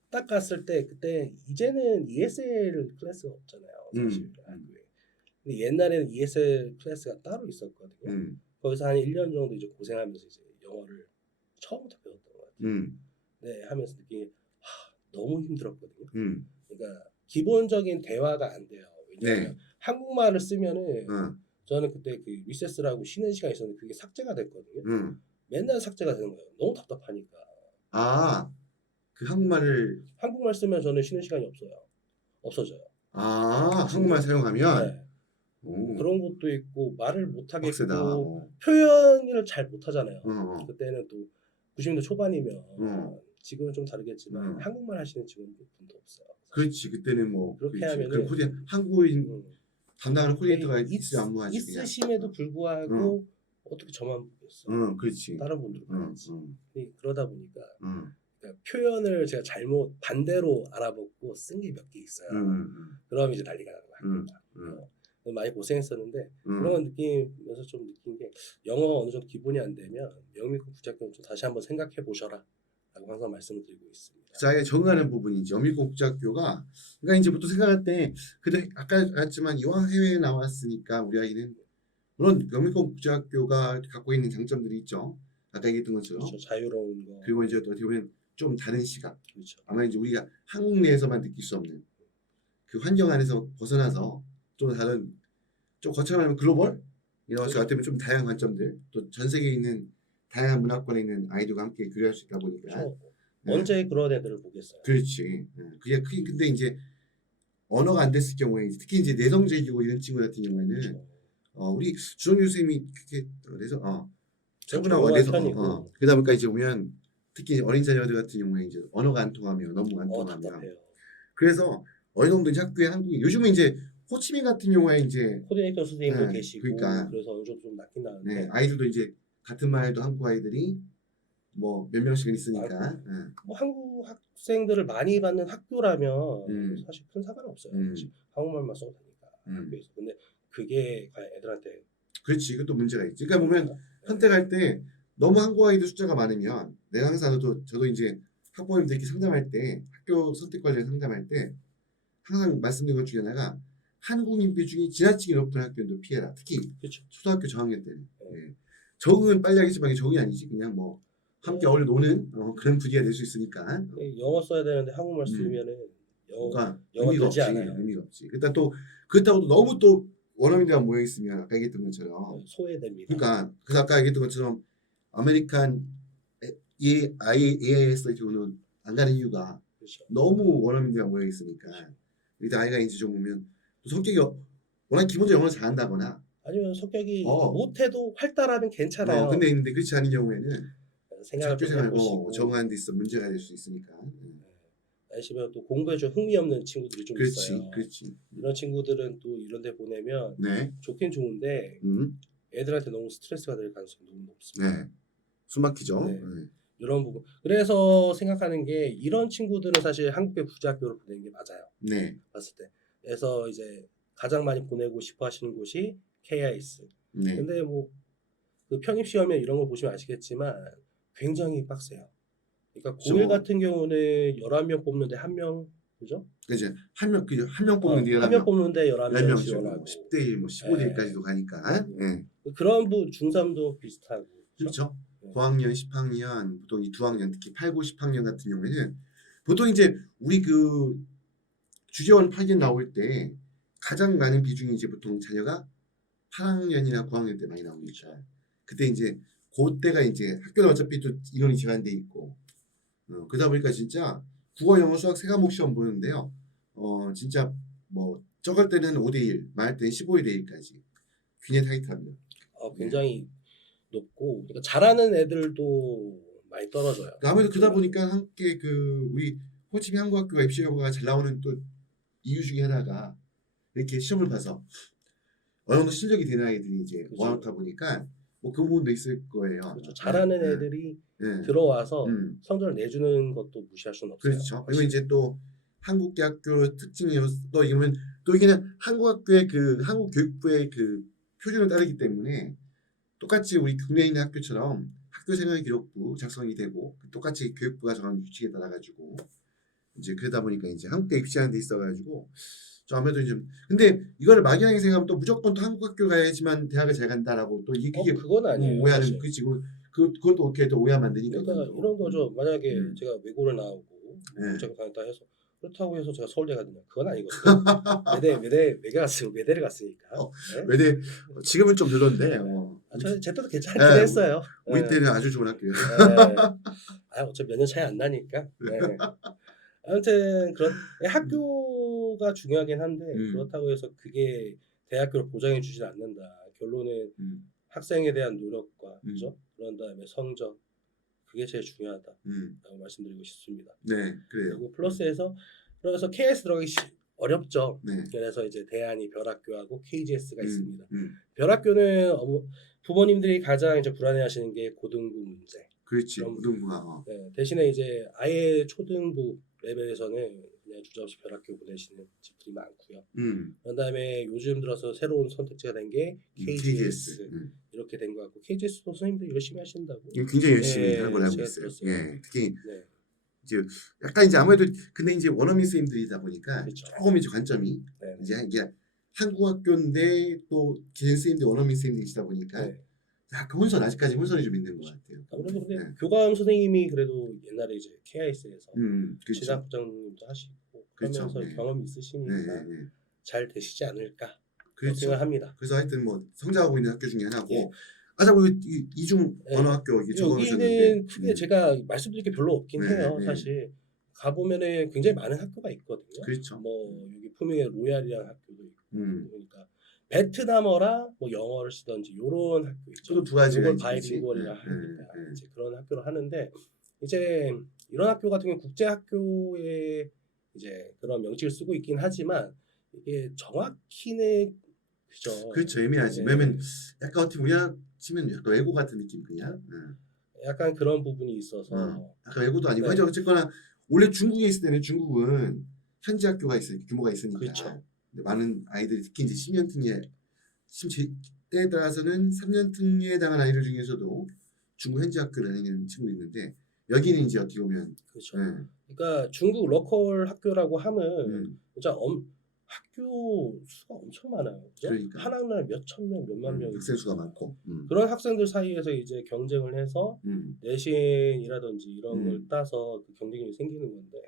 딱 갔을 때 그때 이제는 ESL 클래스가 없잖아요. 사실 한국에. 근데 옛날에는 ESL 클래스가 따로 있었거든요. 거기서 한 1년 정도 이제 고생하면서 이제 영어를 처음부터 배웠던 것 같아요. 네, 하면서 느끼니 너무 힘들었거든요. 그러니까 기본적인 대화가 안 돼요. 왜냐하면 한국말을 쓰면은 저는 그때 그 리세스라고 쉬는 시간이 있었는데 그게 삭제가 됐거든요. 맨날 삭제가 되는 거예요. 너무 답답하니까. 그 한국말 쓰면 저는 쉬는 시간이 없어져요. 한국말 사용하면 네. 오, 그런 것도 있고 말을 못 빡세다. 하겠고 표현을 잘 못 하잖아요. 어. 그때는 또 90년대 초반이면 어. 지금은 좀 다르겠지만 음. 한국말 하시는 직원분도 없어요. 그렇지. 그때는 뭐 그렇게 그렇지. 하면은 그럼 한국인 음, 담당하는 코디네이터가 있, 있으면 안무하지 그냥. 있으심에도 불구하고 어떻게 저만 보겠어요. 그렇지. 다른 분들 봐야지. 응. 그러다 보니까 응. 그러니까 표현을 제가 잘못 반대로 알아보고 쓴 게 몇 개 있어요. 그럼 이제 난리가 나는 거야. 많이 고생했었는데 그런 걸 느끼면서 좀 느낀 게 영어 어느 정도 기본이 안 되면 영미권 국제학교는 좀 다시 한번 생각해 보셔라 라고 항상 말씀을 드리고 있습니다. 자기가 적응하는 부분이지. 영미권 국제학교가 그러니까 이제 보통 생각할 때 그래 아까 했지만 이왕 해외에 나왔으니까 우리 아이는 물론 영미권 국제학교가 갖고 있는 장점들이 있죠. 아까 얘기했던 것처럼. 그렇죠. 자유로운 거. 그리고 이제 어떻게 보면 좀 다른 시각. 그렇죠. 아마 이제 우리가 한국 내에서만 느낄 수 없는 그 환경 안에서 벗어나서 좀 다른 좀 거창하면 글로벌 이런 것과 어떻게 보면 좀 다양한 관점들 또 전 세계에 있는 다양한 문화권에 있는 아이들과 함께 교류할 수 있다 보니까 그렇죠. 네. 언제 그런 애들을 보겠어요. 그렇지. 그게 근데 이제 언어가 안 됐을 경우에 특히 이제 내성적이고 이런 친구 같은 경우에는 그렇죠. 우리 주성 교수님이 그렇게 그래서 차분하고 조용한 내성 편이고. 그러다 보니까 이제 오면 특히 어린 자녀들 같은 경우에 이제 언어가 안 통하면 너무 안 통하면 답답해요. 그래서 어느 정도 이제 학교에 한국이 요즘은 이제 호치민 같은 경우에 이제 코디네이터 선생님도 네, 계시고 그러니까. 그래서 어느 정도 좀 낫긴 나는데 네, 아이들도 이제 같은 말도 한국 아이들이 뭐 몇 명씩은 있으니까 뭐 한국 학생들을 많이 받는 학교라면 사실 큰 상관없어요. 음. 한국말만 써도 되니까 학교에서. 근데 그게 과연 애들한테 그렇지. 그것도 문제가 있지. 그러니까 보면 선택할 때 너무 한국 아이들 숫자가 많으면 내가 항상 저도 이제 학부모님들 이렇게 상담할 때 학교 선택 관련 상담할 때 항상 말씀드린 것 중에 하나가 한국인 비중이 지나치게 높은 학교도 피해라. 특히 그렇죠. 초등학교 저학년 때는 적응은 빨리 하겠지만 적응이 아니지. 그냥 뭐 함께 어울려 노는 그런 분위기가 될 수 있으니까. 영어 써야 되는데 한국말 쓰면은 그러니까 영어 의미가 되지 없지. 않아요. 의미가 없지. 그러니까 또 그렇다고 너무 또 원어민들과 모여 있으면 아까 얘기했던 것처럼 소외됩니다. 그러니까 그래서 아까 얘기했던 것처럼 아메리칸 AIS 경우는 안 가는 이유가 그렇죠. 너무 원어민들과 모여 있으니까. 그러니까 아이가 이제 좀 보면 또 성격이 워낙 기본적으로 영어를 잘한다거나 아니면 성격이 못해도 활달하면 괜찮아요. 근데 그렇지 않은 경우에는 생각을 학교 좀 생활 해보시고 적응하는 데 있어 문제가 될 수 있으니까. 아니면 또 공부에 좀 흥미 없는 친구들이 좀 있어요. 그렇지. 이런 친구들은 또 이런 데 보내면 네. 좋긴 좋은데 애들한테 너무 스트레스가 될 가능성이 너무 높습니다. 네. 숨 막히죠. 네. 이런 부분. 그래서 생각하는 게 이런 친구들은 사실 한국의 국제학교를 보내는 게 맞아요. 네. 봤을 때. 그래서 이제 가장 많이 보내고 싶어 하시는 곳이 KIS. 네. 근데 뭐 그 편입 시험에 이런 거 보시면 아시겠지만 굉장히 빡세요. 그러니까 고1 같은 경우는 11명 뽑는데 1명 그죠? 이제 한 명 뽑는데 11명. 한 명 뽑는데 11명 10명 지원하고 10대 1, 뭐 15대 1까지도 가니까. 그런 중3도 비슷하고. 그렇죠. 고학년, 10학년, 보통 이 두 학년, 특히 8, 9, 10학년 같은 경우에는 보통 이제 우리 그 주재원 8년 나올 때 가장 많은 비중이 이제 보통 자녀가 8학년이나 9학년 때 많이 나오니까 그때 이제 그때가 이제 학교는 어차피 또 인원이 제한돼 있고 그러다 보니까 진짜 국어, 영어, 수학 세 과목 시험 보는데요. 진짜 뭐 적을 때는 5대1, 많을 때는 15대1까지 굉장히 타이트합니다. 굉장히 높고 그러니까 잘하는 애들도 많이 떨어져요. 아무래도 그러다 보니까 함께 우리 호치민 한국학교가 입시 결과가 잘 나오는 또 이유 중에 하나가 이렇게 시험을 봐서 어느 정도 실력이 되는 아이들이 이제 모아놓다 보니까 뭐 그 부분도 있을 거예요. 그렇죠. 잘하는 애들이 들어와서 성적을 내주는 것도 무시할 수는 없어요. 그렇죠. 그리고 이제 또 한국 대학교 특징이 또 이거는 또 이게는 한국 학교의 한국 교육부의 표준을 따르기 때문에 똑같이 우리 국내에 있는 학교처럼 학교 생활 기록부 작성이 되고 똑같이 교육부가 정한 규칙에 따라 가지고 이제 그러다 보니까 이제 한국대 입시하는 데 있어 가지고 좀 아무래도 이제 근데 이거를 막연하게 생각하면 또 무조건 또 한국 학교 가야지만 대학을 잘 간다라고 또 그게 그건 아니에요. 오해하는 그치 그것도 어떻게 또 오해하면 안 되니까. 그러니까 이런 거죠. 만약에 제가 외고를 나오고 국제학교 다녔다 해서 그렇다고 해서 제가 서울대 가느냐 그건 아니거든요. 외대를 갔으니까. 외대 지금은 좀 별론데. 제 때도 괜찮긴 했어요. 우리 때는 아주 좋은 학교예요. 어차피 몇 년 차이 안 나니까. 아무튼 그런 학교가 중요하긴 한데 그렇다고 해서 그게 대학교를 보장해 주진 않는다. 결론은 학생에 대한 노력과 그죠? 그런 다음에 성적 그게 제일 중요하다라고 말씀드리고 싶습니다. 네, 그래요. 그리고 플러스해서 그래서 KS 들어가기 어렵죠. 네. 그래서 이제 대안이 별학교하고 KGS가 있습니다. 음. 별학교는 부모님들이 가장 이제 불안해하시는 게 고등부 문제. 그렇지. 그럼- 고등부가. 네, 대신에 이제 아예 초등부 레벨에서는 그냥 주저없이 별학교 보내시는 집들이 많고요. 그다음에 요즘 들어서 새로운 선택지가 된 게 KGS 이렇게 된 것 같고 KGS도 선생님들 열심히 하신다고. 굉장히 열심히 네, 하는 걸 알고 제가 있어요. 들었어요. 예, 특히 네, 이제 약간 이제 아무래도 근데 이제 원어민 선생님들이다 보니까 그렇죠. 조금 이제 관점이 네, 이제 이게 한국 학교인데 또 개인 선생님들 원어민 선생님들이시다 보니까 네. 약간 아직까지 혼선이 좀 있는 것 같아요. 아무래도 근데 네. 교감 선생님이 그래도 옛날에 이제 KIS에서 그렇죠. 진학부장님도 하시고 그렇죠. 그러면서 네. 경험이 있으시니까 네. 잘 되시지 않을까 그렇죠. 생각합니다. 그래서 하여튼 뭐 성장하고 있는 학교 중에 하나고 예. 아자 우리 이중 네. 언어 학교 적어놓으셨는데 여기는 크게 제가 말씀드릴 게 별로 없긴 네, 해요. 네. 사실 가보면은 굉장히 많은 학교가 있거든요. 그렇죠. 뭐 여기 푸밍의 로얄이라는 학교도 있고 그러니까 베트남어라 뭐 영어를 쓰던지 이런 학교 있죠. 저도 두 가지가 글로벌 있지. 바이링구얼이라 네, 하니까 네. 이제 그런 학교를 하는데 이제 이런 학교 같은 경우 국제 학교에 이제 그런 명칭을 쓰고 있긴 하지만 이게 정확히는 그죠. 그렇죠. 애매하지. 네. 왜냐면 약간 어떻게 우리나라 치면 약간 외고 같은 느낌 그냥. 약간 그런 부분이 있어서 약간 외고도 아니고 네. 하여튼 어쨌거나 원래 중국에 있을 때는 중국은 현지 학교가 규모가 있으니까 그렇죠. 많은 아이들이 특히 이제 10년 특례 때에 따라서는 3년 특례에 해당한 아이들 중에서도 중국 현지 학교를 다니는 친구도 있는데 여기는 이제 어떻게 보면 그렇죠. 네. 그러니까 중국 로컬 학교라고 하면 진짜 학교 수가 엄청 많아요. 그죠? 그러니까. 한 학년에 몇천 명, 몇만 명 학생 수가 많고 그런 학생들 사이에서 이제 경쟁을 해서 내신이라든지 이런 걸 따서 그 경쟁이 생기는 건데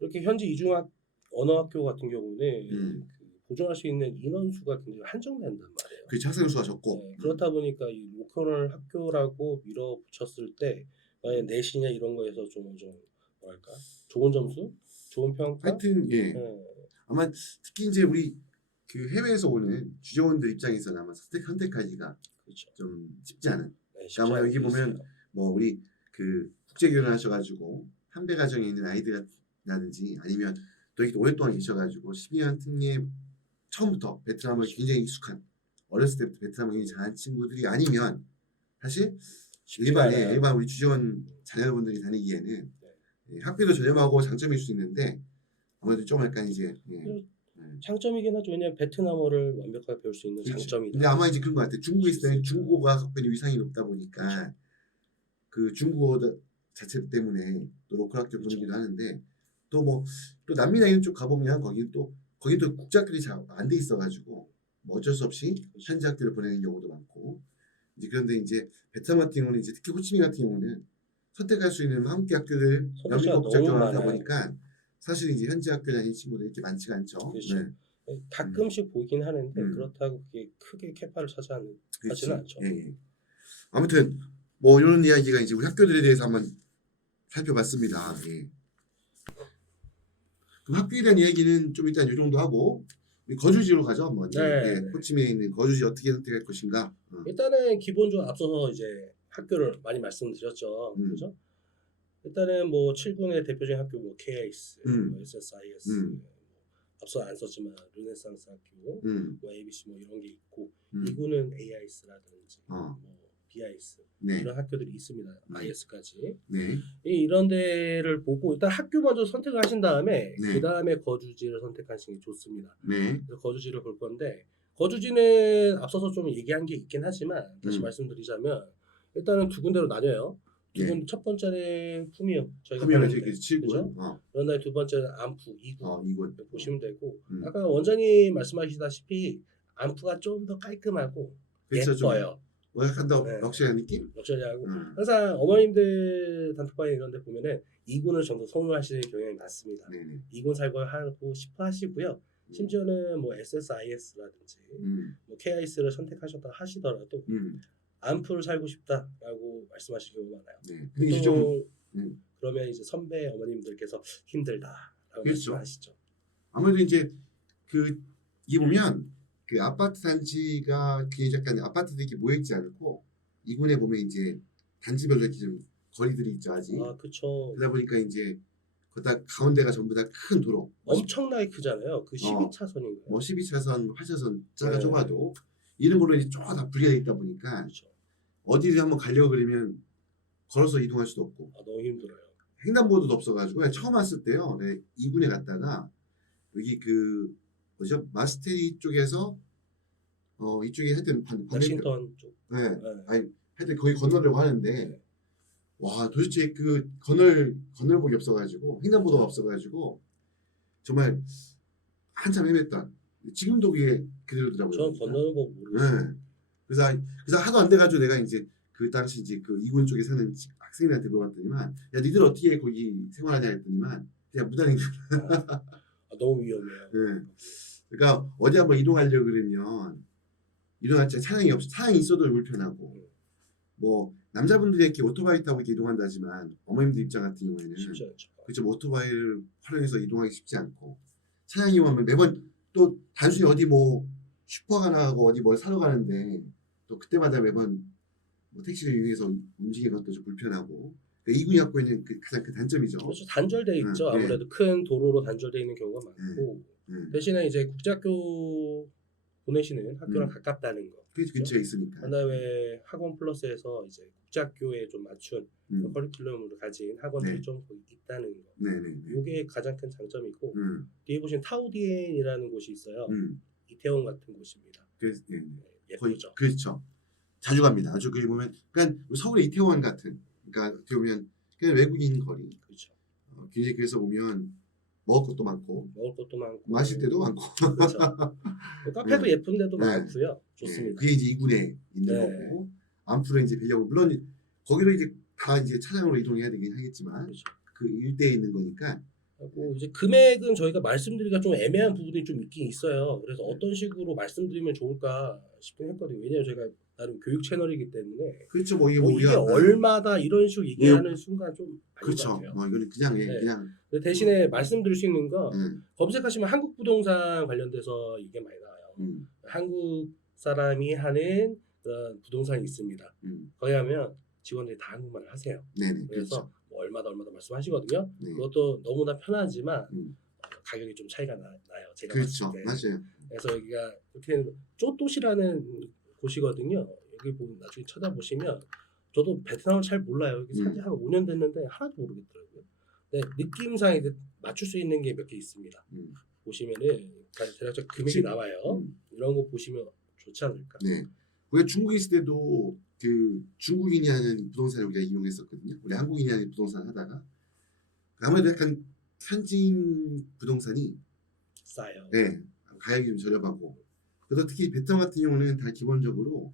이렇게 현지 이중학 언어 학교 같은 경우는 그 보존할 수 있는 인원수가 굉장히 한정된단 말이에요. 그렇죠. 학생 수가 적고 네, 그렇다 보니까 이 로컬 학교라고 밀어붙였을 때 만약 내신이나 이런 거에서 좀 뭐랄까 좋은 점수, 좋은 평가. 하여튼 예. 아마 특히 이제 우리 그 해외에서 오는 주재원들 입장에서는 아마 선택하기가 그렇죠. 좀 쉽지 않은. 네, 그러니까 뭐 여기 보면 뭐 우리 그 국제 결혼하셔가지고 한배 가정에 있는 아이들이라든지 아니면 또 여기 오랫동안 계셔가지고 12년 특례 처음부터 베트남을 굉장히 익숙한 어렸을 때부터 베트남을 굉장히 잘한 친구들이 아니면 사실 일반 우리 주재원 자녀분들이 다니기에는 학비도 저렴하고 장점일 수 있는데 아무래도 좀 약간 이제 장점이긴 하죠. 왜냐하면 베트남어를 완벽하게 배울 수 있는 장점이다. 근데 아마 이제 그런 것 같아요. 중국에 있을 때는 중국어가 학번이 위상이 높다 보니까 그렇죠. 그 중국어 자체 때문에 또 로컬 학교 보내기도 하는데 또 뭐 또 남미나 이런 쪽 가보면 거기도 국제학교들이 잘 안 돼 있어가지고 뭐 어쩔 수 없이 현지 학교를 보내는 경우도 많고 이제 그런데 이제 베트남 같은 경우는 이제 특히 호치민 같은 경우는 선택할 수 있는 한국 학교들 영미국 국제학교가 하다 보니까 사실 이제 현지 학교 다니는 친구들이 이렇게 많지가 않죠. 그렇죠. 네. 가끔씩 보이긴 하는데 그렇다고 그게 크게 캐파를 차지하지는 않죠. 예. 아무튼 뭐 이런 이야기가 이제 우리 학교들에 대해서 한번 살펴봤습니다. 예. 그럼 학교에 대한 이야기는 좀 일단 이 정도 하고 우리 거주지로 가죠 한번. 네. 호치민에 있는 거주지 어떻게 선택할 것인가. 일단은 기본적으로 앞서서 이제 학교를 많이 말씀드렸죠. 그렇죠? 일단은 뭐 7군의 대표적인 학교 뭐 KIS, 뭐 SSIS, 뭐 앞서 안 썼지만 르네상스 학교, 뭐 ABC 뭐 이런 게 있고 2군은 AIS라든지 뭐 BIS 이런 학교들이 있습니다. IS까지. 이런 데를 보고 일단 학교 먼저 선택을 하신 다음에 그 다음에 거주지를 선택하시는 게 좋습니다. 그래서 거주지를 볼 건데 거주지는 앞서서 좀 얘기한 게 있긴 하지만 다시 말씀드리자면 일단은 두 군데로 나뉘어요. 첫 번째는 푸미요. 저희가 푸미요 그죠? 그런 다음에 두 번째는 안푸 2군 보시면 되고 아까 원장님 말씀하시다시피 안푸가 좀 더 깔끔하고 예뻐요. 약간 더 럭셔리한 느낌? 럭셔리하고 항상 어머님들 단톡방에 이런 데 보면은 2군을 좀 더 선호하시는 경향이 많습니다. 2군 살고 싶어 하시고요. 심지어는 뭐 SSIS라든지 뭐 KIS를 선택하셨다 하시더라도 안푸를 살고 싶다라고 말씀하시는 경우가 많아요. 근데 이제 좀 그러면 이제 선배 어머님들께서 힘들다라고 그렇죠. 말씀하시죠. 아무래도 이제 이게 보면 그 아파트 단지가 그 약간 아파트들이 이렇게 모여있지 않고 이군에 보면 이제 단지별로 이렇게 좀 거리들이 있죠 아직. 아, 그쵸. 그러다 보니까 이제 거기다 가운데가 전부 다 큰 도로. 엄청나게 크잖아요. 그 12차선인가요? 뭐 12차선, 8차선 작아 네. 좁아도 이런 걸로 이제 쭉 다 분리되어 있다 보니까 그렇죠. 어디를 한번 가려고 그러면 걸어서 이동할 수도 없고 아, 너무 힘들어요. 횡단보도도 없어가지고 그냥 처음 왔을 때요. 네, 이군에 갔다가 여기 뭐죠 마스테리 쪽에서 이쪽에 하여튼 워싱턴 쪽. 네, 네. 아니 하여튼 거기 건너려고 하는데 네. 와 도대체 건널복이 없어가지고 횡단보도가 없어가지고 정말 한참 헤맸다. 지금도 그게 그대로더라고요. 전 건너는 법 모르겠어요. 네. 그래서 하도 안 돼가지고 내가 이제 그 당시 이제 그 이군 쪽에 사는 학생들한테 물어봤더니만 야 니들 어떻게 거기 생활하냐 했더니만 그냥 무단횡. 아, 너무 위험해요. 네. 그러니까 어디 한번 이동하려고 그러면 이동할 때 차량이 있어도 불편하고 뭐 남자분들이 이렇게 오토바이 타고 이렇게 이동한다지만 어머님들 입장 같은 경우에는 쉽지 않죠. 그렇죠. 오토바이를 활용해서 이동하기 쉽지 않고 차량이 오면 매번 또 단순히 어디 뭐 슈퍼 가나고 어디 뭘 사러 가는데 또 그때마다 매번 뭐 택시를 이용해서 움직이는 것도 좀 불편하고 그러니까 이군이 갖고 있는 가장 큰 단점이죠. 그래서 단절돼 있죠. 네. 아무래도 큰 도로로 단절돼 있는 경우가 많고 대신에 이제 국제학교 보내시는 학교랑 가깝다는 거. 그 근처에 있으니까. 그다음에 학원 플러스에서 이제 국제학교에 좀 맞춘 커리큘럼으로 가진 학원들이 네. 좀 거기 있다는 거. 네네. 이게 가장 큰 장점이고 뒤에 보시면 타우디엔이라는 곳이 있어요. 이태원 같은 곳입니다. 그래서 네, 거의 예쁘죠. 그렇죠. 자주 갑니다. 아주 거기 보면 그러니까 서울의 이태원 같은 그러니까 어떻게 보면 그냥 외국인 거리. 그렇죠. 굉장히 그래서 보면 먹을 것도 많고 먹을 것도 많고 마실 때도 많고. 그렇죠. 카페도 네. 예쁜 데도 네. 많고요. 네. 좋습니다. 그게 이제 이군에 있는 네. 거고 안프로 이제 빌려고 물론 거기로 이제 다 이제 차량으로 이동해야 되긴 하겠지만 그렇죠. 그 일대에 있는 거니까. 하고 이제 금액은 저희가 말씀드리기가 좀 애매한 부분이 좀 있긴 있어요. 그래서 어떤 식으로 말씀드리면 좋을까 싶긴 했거든요. 왜냐면 저희가 나름 교육 채널이기 때문에 그렇죠. 뭐 이게 뭐 이게 얼마다 이런 식으로 얘기하는 순간 좀 아닌 것 그렇죠. 같아요. 뭐 이거는 그냥 네. 그냥 근데 대신에 말씀드릴 수 있는 건 네. 검색하시면 한국 부동산 관련돼서 이게 많이 나와요. 한국 사람이 하는 그런 부동산이 있습니다. 거기 가면 직원들이 다 한국말을 하세요. 네네. 그래서 그렇죠. 뭐 얼마다 말씀하시거든요. 네. 그것도 너무나 편하지만 가격이 좀 차이가 나요. 제가 그렇죠. 봤을 때. 맞아요. 그래서 여기가 이렇게 쪼또시라는 곳이거든요. 여기 나중에 찾아보시면 저도 베트남을 잘 몰라요. 여기 산지 한 5년 됐는데 하나도 모르겠더라고요. 근데 느낌상 이제 맞출 수 있는 게 몇 개 있습니다. 보시면은 대략적 금액이 나와요. 이런 거 보시면 좋지 않을까. 네. 우리가 중국에 있을 때도 그 중국인이 하는 부동산을 우리가 이용했었거든요. 우리 한국인이 하는 부동산 하다가 아무래도 약간 현지인 부동산이 싸요. 네, 가격이 좀 저렴하고 그래서 특히 베트남 같은 경우는 다 기본적으로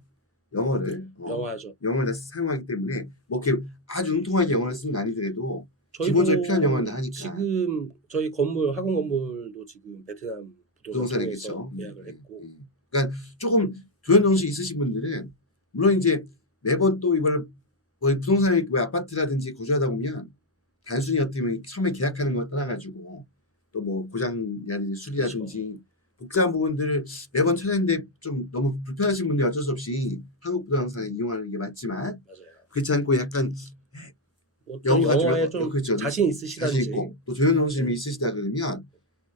영어를 영어하죠. 다 사용하기 때문에 뭐 이렇게 아주 ung통하게 영어를 쓰는 거 아니더라도 저희도 기본적으로 필요한 영어는 다 하니까. 지금 저희 학원 건물도 지금 베트남 부동산에서 부동산이겠죠. 예약을 했고. 그러니까 조금 조현 정신 있으신 분들은 물론 이제 매번 또 이걸 뭐 부동산에 뭐 아파트라든지 거주하다 보면 단순히 어떻게 보면 처음에 계약하는 걸 떠나가지고 또 뭐 고장이라든지 수리라든지 복잡한 부분들을 매번 찾는데 좀 너무 불편하신 분들이 어쩔 수 없이 한국 부동산을 이용하는 게 맞지만 맞아요. 그렇지 않고 약간 뭐 영어가 영어에 좀 그렇죠. 자신 있으시다든지 자신 있고 또 조현 정신이 있으시다 그러면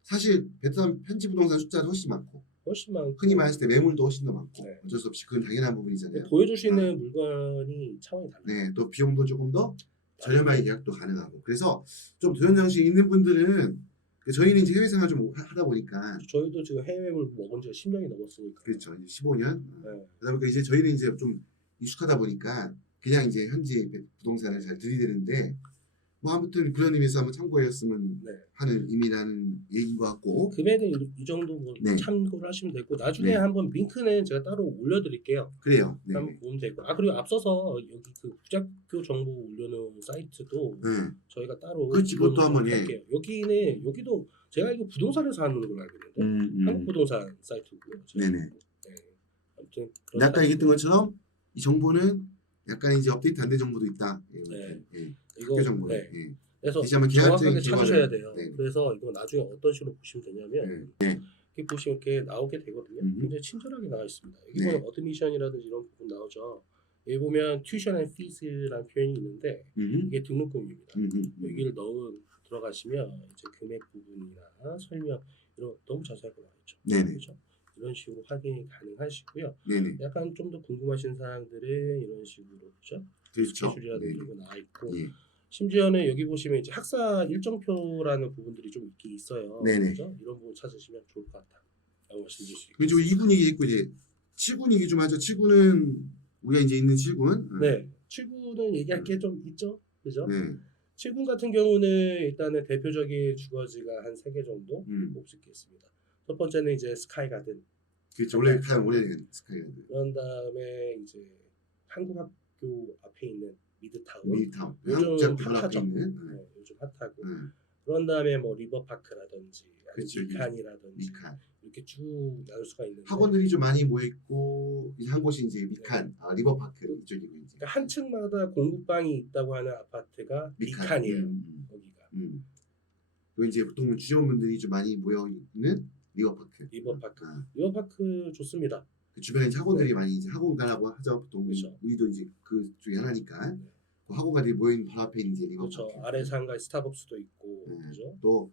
사실 베트남 현지 부동산 숫자도 훨씬 많고 훨씬 많고 흔히 말했을 때 매물도 훨씬 더 많고 네. 어쩔 수 없이 그건 당연한 부분이잖아요. 보여줄 수 있는 물건이 차원이 달라요. 네, 또 비용도 조금 더 저렴하게 계약도 가능하고 그래서 좀 도전 정신 있는 분들은 저희는 이제 해외 생활 좀 하다 보니까 저희도 지금 해외물 먹은 지가 10년이 넘었으니까. 그렇죠. 이제 15년. 네. 그러다 보니까 이제 저희는 이제 좀 익숙하다 보니까 그냥 이제 현지 부동산을 잘 들이대는데 뭐 아무튼 그런 의미에서 한번 참고하셨으면 네. 하는 의미라는 얘기인 것 같고 금액은 이 정도 뭐 네. 참고를 하시면 되고 나중에 네. 한번 링크는 제가 따로 올려드릴게요. 그래요. 네. 한번 보면 되고 그리고 앞서서 여기 그 국제학교 정보 올려놓은 사이트도 네. 저희가 따로 그렇지, 그것도 한번, 예. 할게요. 여기도 제가 알고 부동산에서 하는 걸로 알고 있는데 한국 부동산 사이트고요. 네네. 네. 아무튼 근데 아까 얘기했던 것처럼 이 정보는 약간 이제 업데이트 안 된 정보도 있다. 예, 네. 예. 이거 학교 정보. 네. 예. 그래서 다시 한번 계약적인 정확하게 찾으셔야 기관을- 돼요. 네. 그래서 이거 나중에 어떤 식으로 보시면 되냐면 네. 이렇게 보시면 이렇게 나오게 되거든요. 굉장히 친절하게 나와 있습니다. 여기 보면 어드미션이라든지 이런 부분 나오죠. 여기 보면 tuition and fees라는 표현이 있는데 이게 등록금입니다. 여기를 들어가시면 이제 금액 부분이나 설명 이런 너무 자세하게 나와 있죠. 네네. 그렇죠? 이런 식으로 확인이 가능하시고요. 네네. 약간 좀 더 궁금하신 사항들은 이런 식으로 그렇죠? 그렇죠. 스케줄이라든지 네. 이거 나와 있고 예. 심지어는 여기 보시면 이제 학사 일정표라는 부분들이 좀 있긴 있어요. 네네. 그렇죠? 이런 부분 찾으시면 좋을 것 같다라고 말씀드릴 수 그리고 있겠습니다. 2군 얘기 있고 이제 7군 얘기 좀 하죠. 7군은 우리가 이제 있는 7군. 네, 7군은 얘기할 게 좀 있죠, 그죠? 네. 7군 같은 경우는 일단은 대표적인 주거지가 한 3개 정도 볼 수 있겠습니다. 첫 번째는 이제 스카이가든. 그렇죠. 원래 가장 오래된 스카이랜드. 그런 다음에 이제 한국학교 앞에 있는 미드타운. 미드타운. 요즘 한국대학교 앞에 핫하죠. 있는. 네, 요즘 핫하고. 네. 그런 다음에 뭐 리버파크라든지 그렇죠. 미칸이라든지 미칸. 이렇게 쭉 나눌 수가 있는데 학원들이 좀 많이 모여 있고 이제 한 곳이 이제 미칸, 리버파크 이쪽이고 이제. 그러니까 한 층마다 공부방이 있다고 하는 아파트가 미칸이에요. 거기가. 그리고 이제 보통 주재원분들이 좀 많이 모여 있는 리버파크. 리버파크. 리버파크 좋습니다. 그 주변에 이제 학원들이 많이 이제 학원가라고 하죠. 보통 그렇죠. 우리도 이제 그 중에 하나니까 네. 그 학원가들이 모여 있는 바로 앞에 이제 리버파크. 그렇죠. 아래 상가에 스타벅스도 있고 네. 그렇죠. 또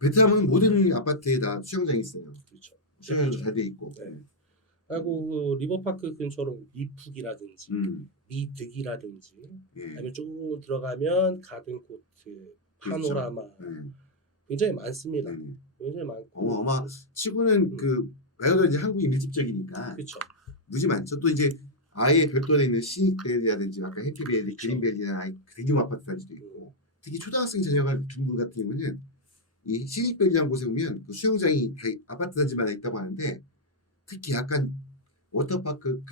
베트남은 모든 아파트에 다 수영장이 있어요. 그렇죠. 수영장도 잘 돼 있고. 네. 그리고 그 리버파크 근처로 미푹이라든지 미득이라든지 예. 아니면 쭉 들어가면 가든코트, 파노라마 네. 굉장히 많습니다. 네. 굉장히 많고 아마 치고는 그 말도 이제 한국이 밀집적이니까 그렇죠. 무지 많죠. 또 이제 아예 별도로 있는 시닉밸리라든지 아까 해피밸리, 그쵸. 그린밸리나 아예 대규모 아파트 단지도 있고 특히 초등학생 자녀가 둔 분 같은 경우는 이 시닉밸리라는 곳에 보면 그 수영장이 다 아파트 단지마다 있다고 하는데 특히 약간 워터파크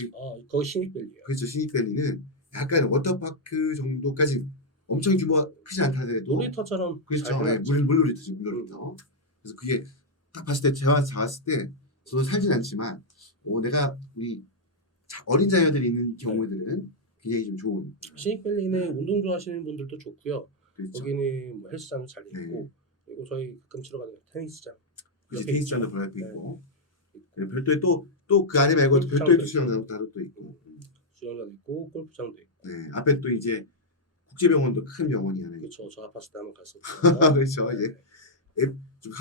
거기 시닉밸리예요. 그렇죠. 시닉밸리는 약간 워터파크 정도까지 엄청 규모가 크지 않다 하더라도 놀이터처럼 그렇죠. 잘 예, 해놨죠. 물놀이터죠. 물놀이터. 그래서 그게 딱 봤을 때 제가 봤을 때 저도 살진 않지만 내가 우리 어린 자녀들이 있는 경우들은 굉장히 좀 좋은. 시닉밸리는 운동 좋아하시는 분들도 좋고요. 그렇죠. 거기는 뭐 헬스장도 잘 있고 네. 그리고 저희 가끔 치러 가는 테니스장 그래서 옆에 테니스장도 있죠. 바로 옆에 네. 있고 별도의 또 그 안에 말고 골프장도 별도의 있고. 수영장도 따로 또 있고. 수영장도 있고 골프장도 있고 네. 앞에 또 이제 국제병원도 큰 병원이 하나 있고. 그렇죠. 저 아팠을 때 한번 갔었죠. 그렇죠. 이제 좀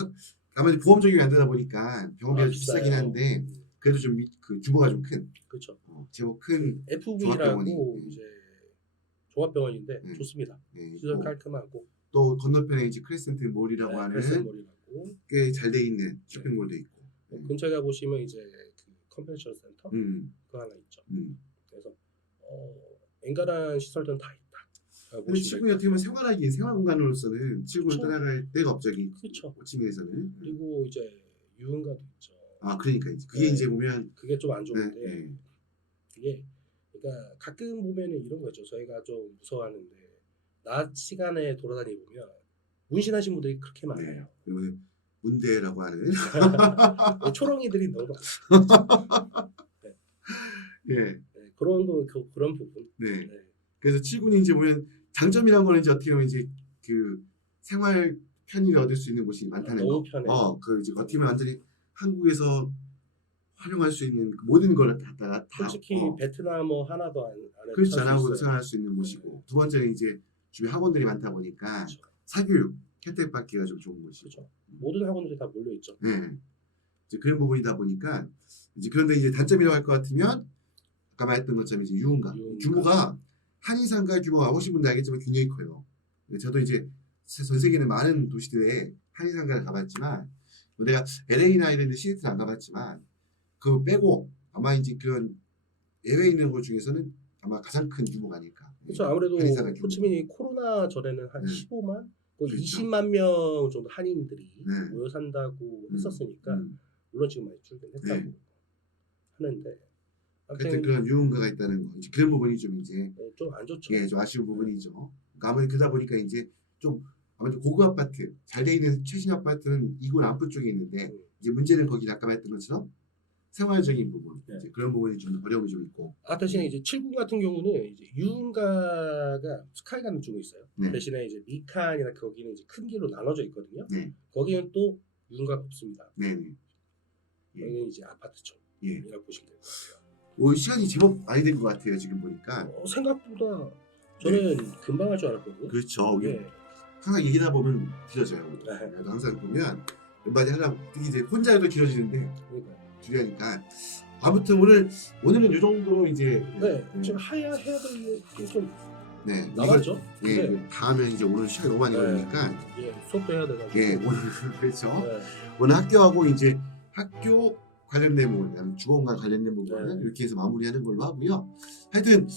아무래도 보험적이 안 되다 보니까 병원비가 비싸긴 한데 그래도 좀 그 규모가 좀 큰. 그렇죠. 제법 큰 FV라고 종합병원이, 이제 종합병원인데 네. 좋습니다. 네, 시설 있고. 깔끔하고 또 건너편에 이제 크레센트 몰이라고 하는 크레센몰이라고 꽤 잘 돼 있는 쇼핑몰도 있고. 근처에 가 보시면 이제 그 컨벤션 센터 그거 하나 있죠. 그래서 엔간한 시설들은 다 있다. 근데 치군이 어떻게 보면 생활하기 생활 공간으로서는 치군을 그쵸. 따라갈 데가 없죠. 그렇죠. 호치민에서는. 그리고 이제 유흥가도 있죠. 그러니까 이제 그게 네. 이제 보면 그게 좀 안 좋은데 네. 이게 그러니까 가끔 보면은 이런 거죠. 저희가 좀 무서워하는데 낮 시간에 돌아다니면 문신하신 분들이 그렇게 많아요. 그리고 문대라고 하는 초롱이들이 너무 많아요. 예. 네, 그런 부분. 네. 네. 그래서 치군이 이제 보면 장점이란 거는 이제 어떻게 보면 이제 그 생활 편의를 얻을 수 있는 곳이 많다는 너무 거. 편해요. 그 이제 어떻게 보면 완전히 한국에서 활용할 수 있는 그 모든 걸 다 솔직히 베트남어 하나도 안 해도 그렇지 살수 않아도 있어요. 생활할 수 있는 곳이고 두 번째는 이제 주변 학원들이 많다 보니까 그렇죠. 사교육 혜택 받기가 좀 좋은 곳이고. 그렇죠. 모든 학원들이 다 몰려 있죠. 네. 이제 그런 부분이다 보니까 이제 그런데 이제 단점이라고 할 것 같으면 아까 말했던 것처럼 이제 유흥가 규모가 한인상가 규모가 보신 분들 알겠지만 굉장히 커요. 저도 이제 전 세계는 많은 도시들에 한인상가를 가봤지만 내가 LA나 이런 데 시애틀 안 가봤지만 그 빼고 아마 이제 그런 예외에 있는 것 중에서는 아마 가장 큰 규모가 아닐까. 그렇죠. 아무래도 한인상가 규모. 호치민이 코로나 전에는 한 15만, 거의 그렇죠. 20만 명 정도 한인들이 네. 모여 산다고 했었으니까 물론 지금 많이 줄긴 했다고 하는데 하여튼 아무튼 그런 유흥가가 있다는 거. 이제 그런 부분이 좀 이제 좀 안 좋죠. 좀 아쉬운 부분이죠. 그러니까 아무래도 그러다 보니까 이제 좀 아무래도 고급 아파트, 잘 돼 있는 최신 아파트는 이군 안부 쪽에 있는데 이제 문제는 거기 아까 말했던 것처럼 생활적인 부분 네. 이제 그런 부분이 좀 어려움이 좀 있고. 대신에 이제 7군 같은 경우는 이제 유흥가가 스카이 가는 쪽에 있어요. 네. 대신에 이제 미칸이나 거기는 이제 큰 길로 나눠져 있거든요. 네. 거기는 또 유흥가가 없습니다. 네. 네. 예. 여기는 이제 아파트 쪽이라고 예. 보시면 될 것 같아요. 오, 시간이 제법 많이 된 것 같아요 지금 보니까. 생각보다 저는 금방 할 줄 알았거든요. 그렇죠. 예. 항상 얘기다 보면 길어져요. 네. 나도 항상 보면 몇 마디 하려고 특히 이제 혼자 해도 길어지는데 그러니까. 중요하니까. 아무튼 오늘은 이 정도로 이제 네. 지금 해야 될 게 좀 네. 남았죠. 예, 네. 다음에 이제 오늘 시간이 너무 많이 네. 걸리니까 예. 수업도 해야 돼가지고. 예, 오늘 그렇죠. 네. 오늘 학교하고 이제 학교 관련된 부분, 그다음에 주거공간 관련된 부분은 네. 이렇게 해서 마무리하는 걸로 하고요. 하여튼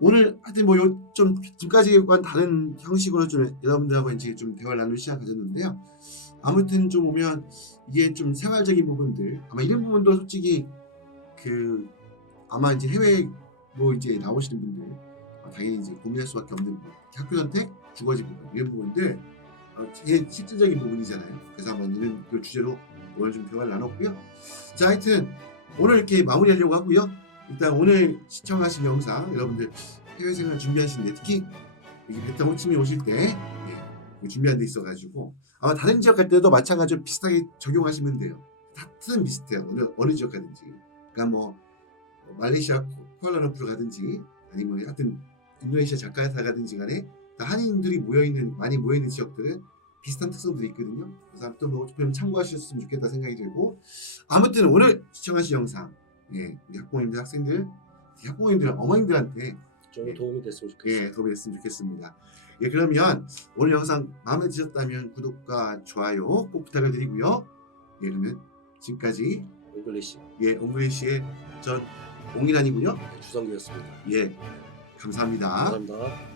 오늘 뭐 좀 지금까지와는 다른 형식으로 좀 여러분들하고 이제 좀 대화를 나눌 시간 가졌는데요. 아무튼 좀 보면 이게 좀 생활적인 부분들 아마 이런 부분도 솔직히 그 아마 이제 해외 뭐 이제 나오시는 분들 당연히 이제 고민할 수밖에 없는 부분, 학교 선택, 주거지 부분 이런 부분들 되게 실질적인 부분이잖아요. 그래서 한번 이런 그 주제로 오늘 좀 대화를 나눴고요. 자, 하여튼 오늘 이렇게 마무리하려고 하고요. 일단 오늘 시청하신 영상 여러분들 해외 생활 준비하시는데 특히 여기 베트남 호치민 오실 때 준비한 데 있어가지고 아마 다른 지역 갈 때도 마찬가지로 비슷하게 적용하시면 돼요. 다트는 비슷해요. 어느 지역 가든지. 그러니까 뭐 말레이시아 쿠알라룸푸르 가든지 아니면 하여튼 인도네시아 자카르타 가든지 간에 다 한인들이 많이 모여있는 지역들은 비슷한 특성들이 있거든요. 그래서 아무튼 뭐 좀 참고하셨으면 좋겠다 생각이 들고 아무튼 오늘 시청하신 영상 우리 학부모님들 학부모님들 어머님들한테 좀 도움이 됐으면 좋겠어요. 도움이 됐으면 좋겠습니다. 그러면 오늘 영상 마음에 드셨다면 구독과 좋아요 꼭 부탁을 드리고요. 그러면 지금까지 옹글리시 옹글리시의 전 옹일환이고요. 주성기였습니다. 감사합니다. 감사합니다.